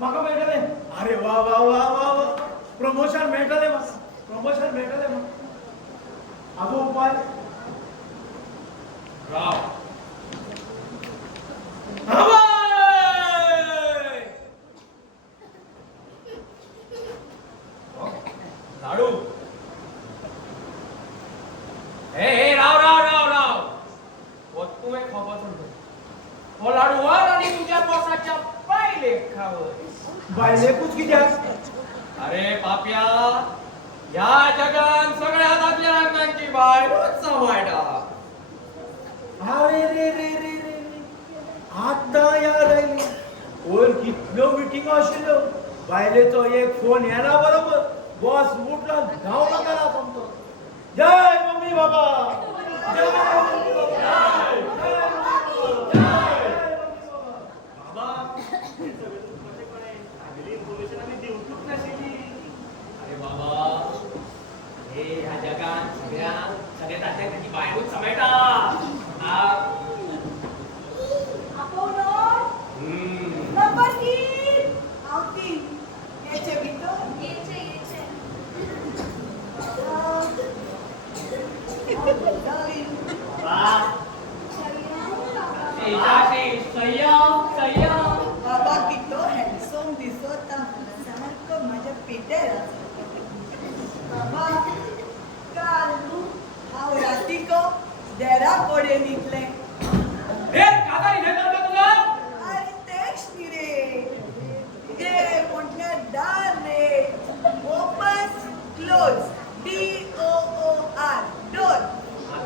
म्हाका मेळटले. अरे वा वा वा वा वा, प्रमोशन मेळटले म्हाका, प्रमोशन मेळटले म्हाका. हाजो उपाय राव लाडू हे राव राव राव राव तुम्ही खबर सांगतो हो लाडू वर आणि तुझ्या बॉसाच्या पायले खावर बायलेकूच कित्याक? अरे पाप्या या जगान सगळ्या हातातल्या रंगांची बायलोच सांभाळटा. अरे रे रे रे रे रे, आता याद आयली. वयर कितल्यो मिटिंगो आशिल्ल्यो, बायलेचो एक फोन येना बरोबर बॉस उठला धांवलो गेला सामको. जय मम्मी बाबा, जय मम्मी बाबा, जय मम्मी बाबा, जय मम्मी बाबा. बाबा हे सगळं तुमका कशें कळ्ळें? आमिली इन्फॉर्मेशन आमी दिवंकूच नाशिल्ली. अरे बाबा हे ह्या जगान सगळ्या तातल्या त्याची बायलोच सांभाळटा. आपोलो हम्म. नंबर 3 आवती याचे भितर येचे बाबा संयम बाबा कितो हँडसम दिसता सारको माझ्या पेट्यार बाबा काल न्हू हांव रातीको देरा कडेन न्हिदलें. हे काकारी हे करतो तुला अरे तेच न्ही रे, देर म्हटल्यार दार रे. Open close DOOR door.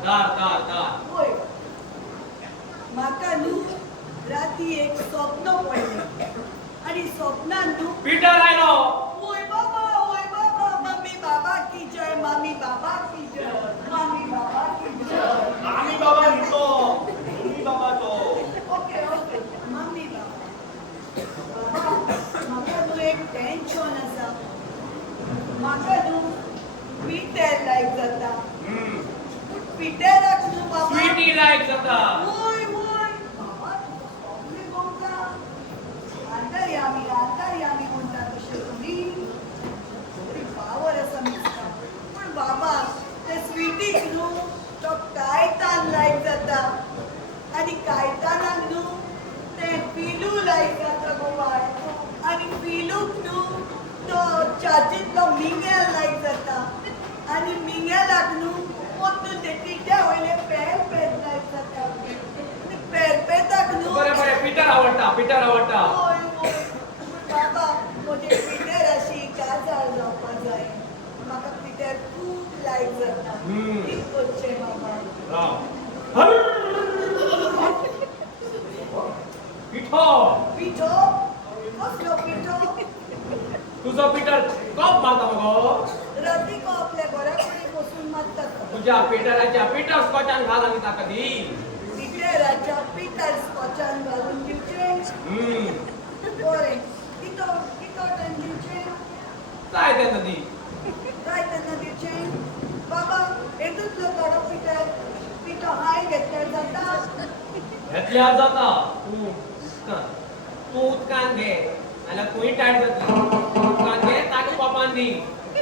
दार होय, म्हाका न्हू राती एक स्वप्न पडलें आनी स्वप्नान न्हू पीटर आयलो. ओय बाबा मम्मी बाबा की जय, मम्मी बाबा की जय, मम्मी बाबा की जय. आम्ही बाबा न्हिदलो, मम्मी बाबा तो. ओके मम्मी बाबा. बाबा म्हाका न्हू एक टेन्शन आसा. म्हाका न्हू पिटर लायक जाता. पिटराक न्हू बाबा स्वीटी लायक जाता. ओय बाबा तुमी बोलता आतां आमी म्हणटा तशें तुमी बरी पावर आसा दिसता. पूण बाबा ते स्वीटीक न्हू तो कायतान लायक जाता आनी कायतानाक न्हू ते पिलू लायक जाता गोवाळ. आनी पिलूक न्हू तो च्याचीतलो मिंगेल लायक जाता आनी मिंगेलाक न्हू पोत्तून ते पिट्या वयले पेरपेत लायक जाता. आनी पेरपेताक न्हू बरें पीटर आवडटा. ओय बाबा म्हजे पिटर अशी काजार जावपाक जाय. म्हाका पिटर खूब लायक जाता. कितें करचें बाबा? राव पिठो पिठो कसलो पिठो? तुझो पीटर कॉप मारता मगो. रातीको आपल्या घरा कडेन बसून मारता तो. तुझ्या पीटराच्या पीटर स्कॉचान घाल आनी ताका दी. पिटराच्या पिटर स्कॉचान घालून दिवचें. बरें कितो टायम दिवचें? जाय तेन्ना दी. जाय तेन्ना दिवचें. बाबा हेतूंतलो थोडो पिठो हाय घेतल्यार जाता? घेतल्यार जाता. तूं उदकान घे नाल्यार तूंय टायट जातली. उदकान घे ताका कॉपान दी.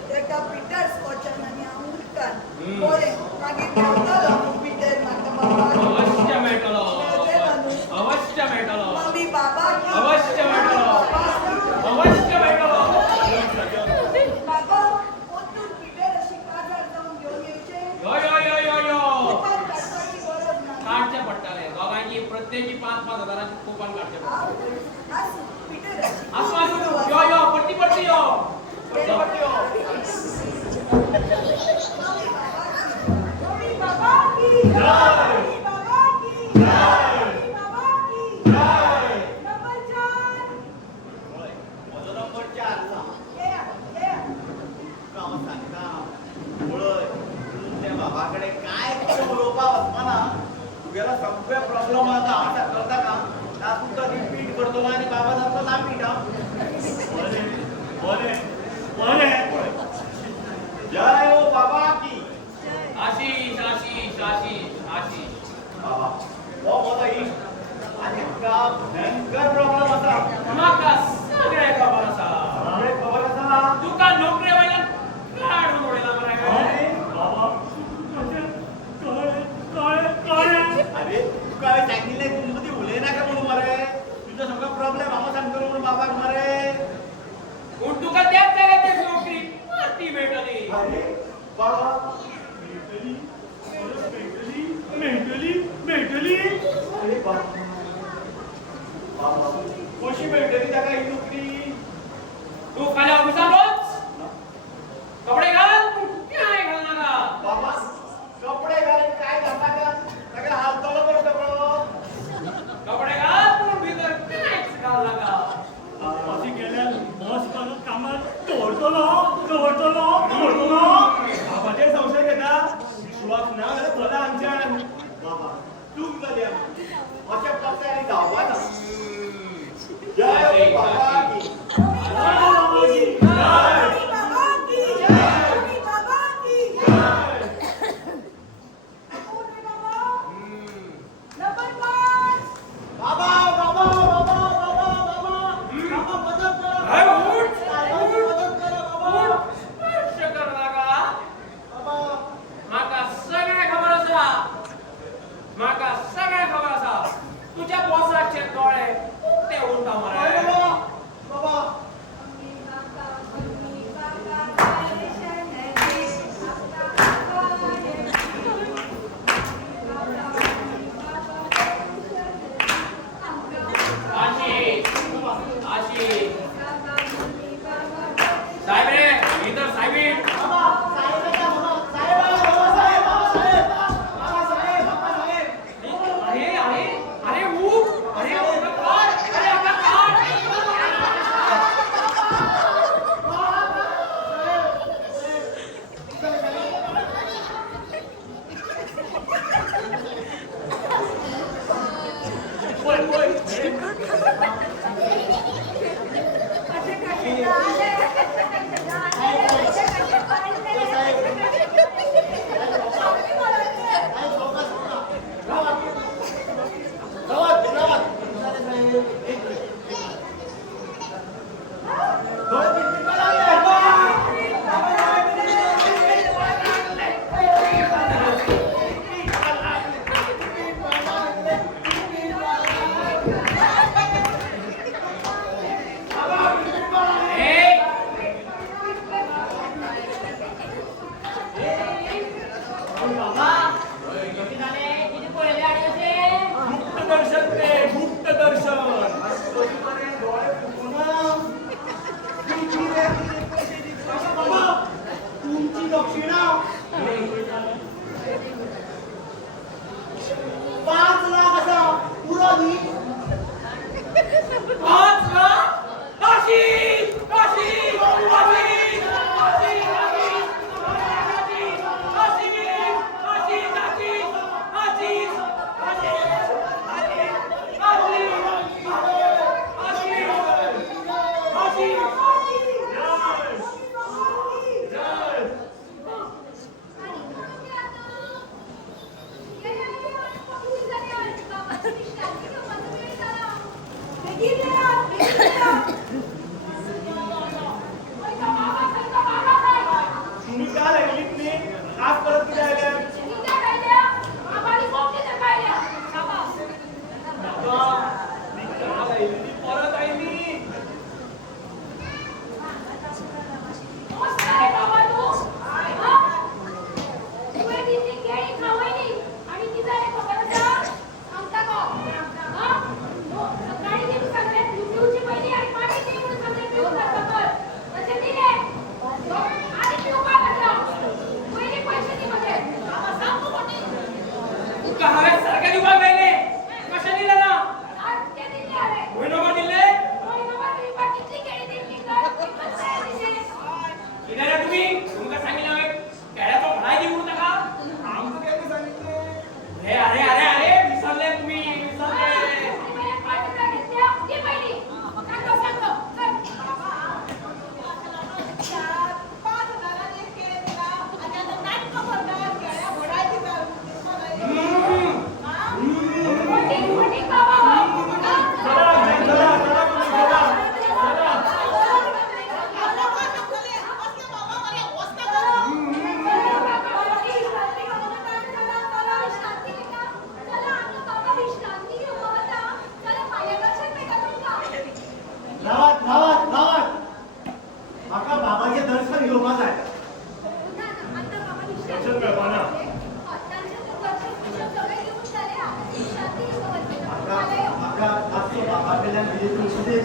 तेका पिटर स्कॉचान आनी हांव उदकान. बरें मागीर मेळटलो न्हू पिटर म्हाका बाबा? अवश्य मेळटलो. मेळटलो न्हू? अवश्य मेळटलो. मम्मी बाबा अवश्य मेळटलो. अवश्य मेळटलो. बाबा पोत्तून पिटर अशी काजार जावन घेवन येवचें. यो कोपान काडपाची गरज ना. काडचें पडटलें. दोगांयची प्रत्येकी 5-5 हजाराची कोपान काडचें पडटलें. आसूं पिटर अशी. आसू यो पट्टी यो. मम्मी बाबा की जय. मम्मी बाबा की जय. मम्मी बाबा की जय. नंबर 4 होय, म्हजो नंबर 4 आसा. ये हांव सांगता पळय, तूं त्या बाबा कडेन काय उलोवपाक वचपाना. तुगेलो सगळे प्रॉब्लेम आसा हांव सॅटल जाता. तातूंत तो रिपीट करतलो आनी बाबा जातलो नापीट. बरें जय हो बाबा की. आशीष बाबा हो म्हजो इश्ट आनी ताका भयंकर प्रॉब्लेम आसा. म्हाका सगळें कशी मेळटली ताका ही नोकरी? तू फाल्यां ऑफिसात वच कपडे घाल काय घाल नाका बाबा कपडे घालून काय घालता ताका हालतलो बरो सगळो. कपडे घाल पूण भितर कांयच घाल नाका अशी केल्यार बॉस माणूस कामात दवरतलो दवरतलो. बाबाचे संशय घेता विश्वास ना जाल्यार चला आमच्यान. बाबा चूक जाली आमची. अशा प्रकारे जावपा ना. जय हो बाबा की. मम्मी बाबा की जय. मम्मी बाबा की जय. कोण रे बाबा? नंबर 5. बाबा बाबा बाबा बाबा बाबा बाबा मदत करा. हाय, उठ. साहेबांची मदत करा बाबा. स्पष्ट कर नाका बाबा म्हाका सगळें खबर आसा म्हाका सगळें खबर आसा तुज्या बॉसाचे दोळे उक्ते उरता काय मरे बाबा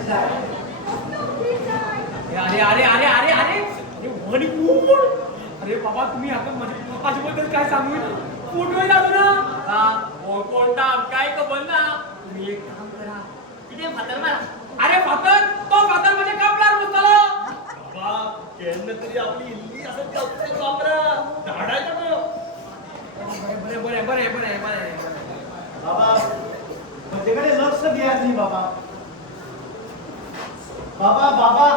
जाय अरे अरे अरे अरे अरे अरे हनीमून अरे बाबा तुम्ही आता माझ्याबद्दल काय सांगू फोटो लागू ना कोणता काय खबर ना तुम्ही एक काम करा किती फातर मारा अरे फातर तो फातर म्हणजे कापणार मुस्तला बाबा केन्न तरी आपली इल्ली असं ते औषध वापरा झाडायचं बरे बरे बरे बरे बरे बाबा माझ्याकडे लक्ष द्या नाही बाबा बाबा बाबा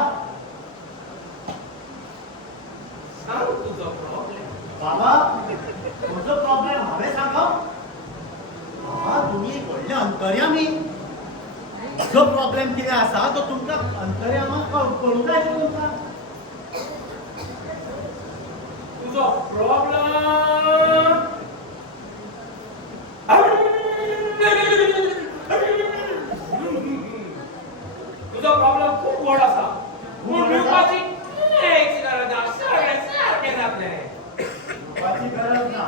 सांग तुझा प्रॉब्लेम बाबा तुझो प्रॉब्लेम हांवें सांगो बाबा तुम्ही एक व्हडले अंतर्यामी जो प्रॉब्लेम कितें आसा तो तुमकां अंतर्यामाक कळूंक जाय तुमकां तुझा प्रॉब्लेम तुझा प्रॉब्लेम खूप मोठा असा म्हणून मिळपाची एक गरज सगळे सारखे जातले रुपाची गरज ना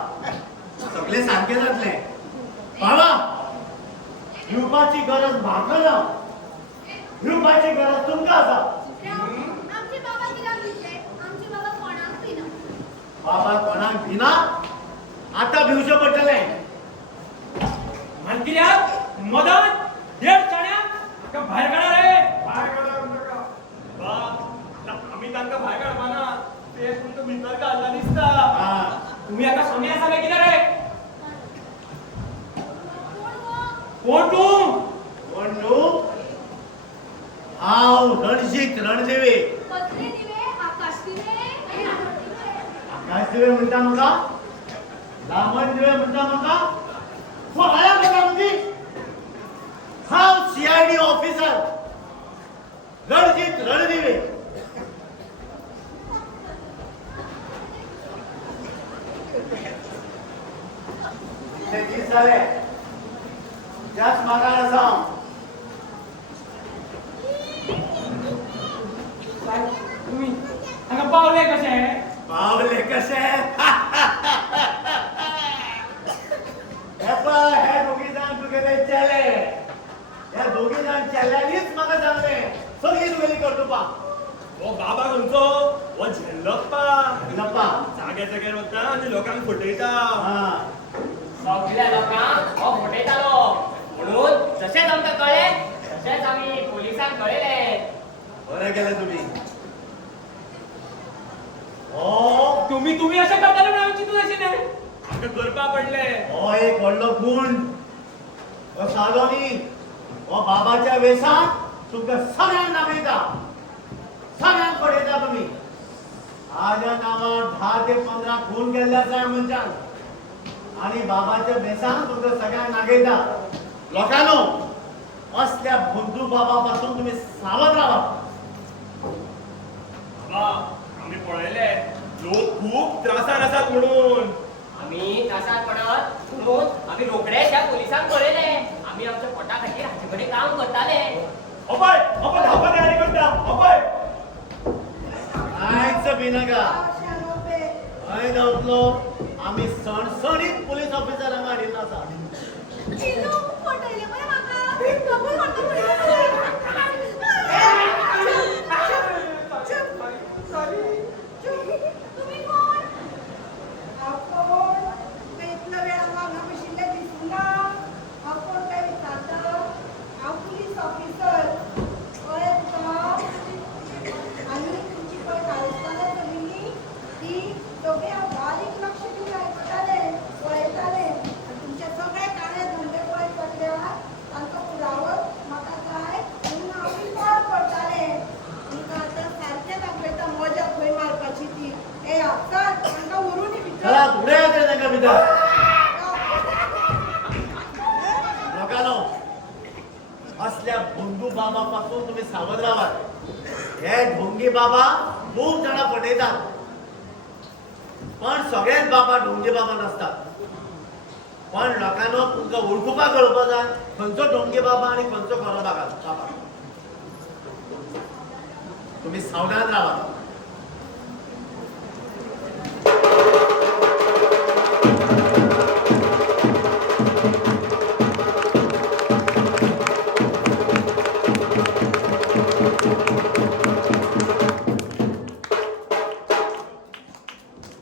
सगळे सारखे जातले बाबा रुपाची गरज म्हाका ना रुपाची गरज तुमकां आसा आमचे बाबा कित्याक भितले आमचे बाबा कोणाक भिना बाबा कोणाक भिना आतां भिवचें पडटलें म्हणकिल्याक मदन देड चण्याक ताका भायर काडा रे भायर काडा आमकां बा आमी तांकां भायर काडपाना ते तुमकां भितर घालला दिसता तुम्ही आता सोने आसा काय कितें रे कोण कोण तू कोण न्हू हांव रणजीत रणदिवे कसले दिवे आकाश दिवे आकाश दिवे म्हणटा म्हाका लांबण दिवे म्हणटा म्हाका फळ्या म्हाका म्हणजे हांव CID ऑफिसर रणजीत रणदिवे ते दीस जाले त्याच मागार आसा हांव काय तुम्ही हांगा पावले कशे पावले कशे हे पळय हे दोघी जाण तुगेले चेले ह्या दोघी जाण चेल्यांनीच म्हाका सांगलें सगळी तुगेली करतुपा हो बाबा खंयचो हो झेल्लप्पा लप्पा जाग्या जाग्यार वता आनी लोकांक फटयता हा सगळ्या लोकांक हो फटयतालो म्हणून जशेच आमकां कळ्ळें तशेंच आमी पोलिसांक कळयलें बरें केलें तुमी हो तुम्ही तुम्ही अशें करताले म्हणून हांवें चिंतून आशिल्लें आमकां करपा पडले हो एक व्हडलो गुण हो सादो न्ही हो बाबाच्या वेसान तुमकां सगळ्यांक नामयता सगळ्यांक पडयता तुमी हाज्या नांवार 10 ते 15 खून केल्ले आसा ह्या मनशान आनी बाबाच्या वेसान तुमकां सगळ्यांक नागयता लोकांनो असल्या भुंदू बाबा पासून तुम्ही सावध राहा बाबा आमी पळयले लोक खूब त्रासार आसात म्हणून आमी त्रासात पडत म्हणून आमी रोखडेच ह्या पोलिसांक कळयलें आमी आमच्या पोटा खातीर हाचे कडेन काम करताले अपय अपय धावपा तयारी करता अपय कांयच भिनाका हय धांवतलो आमी सणसणीत पुलीस ऑफिसरांक हाडिल्लो आसा चिनू फटयले मरे म्हाका कबूल करता पळय तुम्ही कोण आपण इतल्या वेळा हांगा बशिल्ले दिसना आपण काय विचारता हांव पुलीस ऑफिसर कळ्ळें तुका आनी तुमची पळय कारस्थानां चलिल्ली ती सगळे हांव बारीक लक्ष दिवन आयकताले पळयताले आनी तुमचे सगळे काळे धंदे पळय पडल्यार तांचो पुरावो म्हाका जाय म्हणून हांव रिकॉर्ड करताले तुमकां आतां सारकें दाखयता मजा खंय मारपाची ती ए आपसात तांकां व्हरून चला भितर फुडें येता तांकां भितर लोकांनो असल्या भोंदू बाबा पासून तुम्ही सावध रावात हे ढोंगी बाबा खूप जाणां फटयतात पण सगळेच बाबा ढोंगी बाबा नसतात पण लोकांनो तुमकां वळखुपाक कळपाक जाय खंयचो ढोंगी बाबा आनी खंयचो खरो बाबा तुम्ही सावधान रावात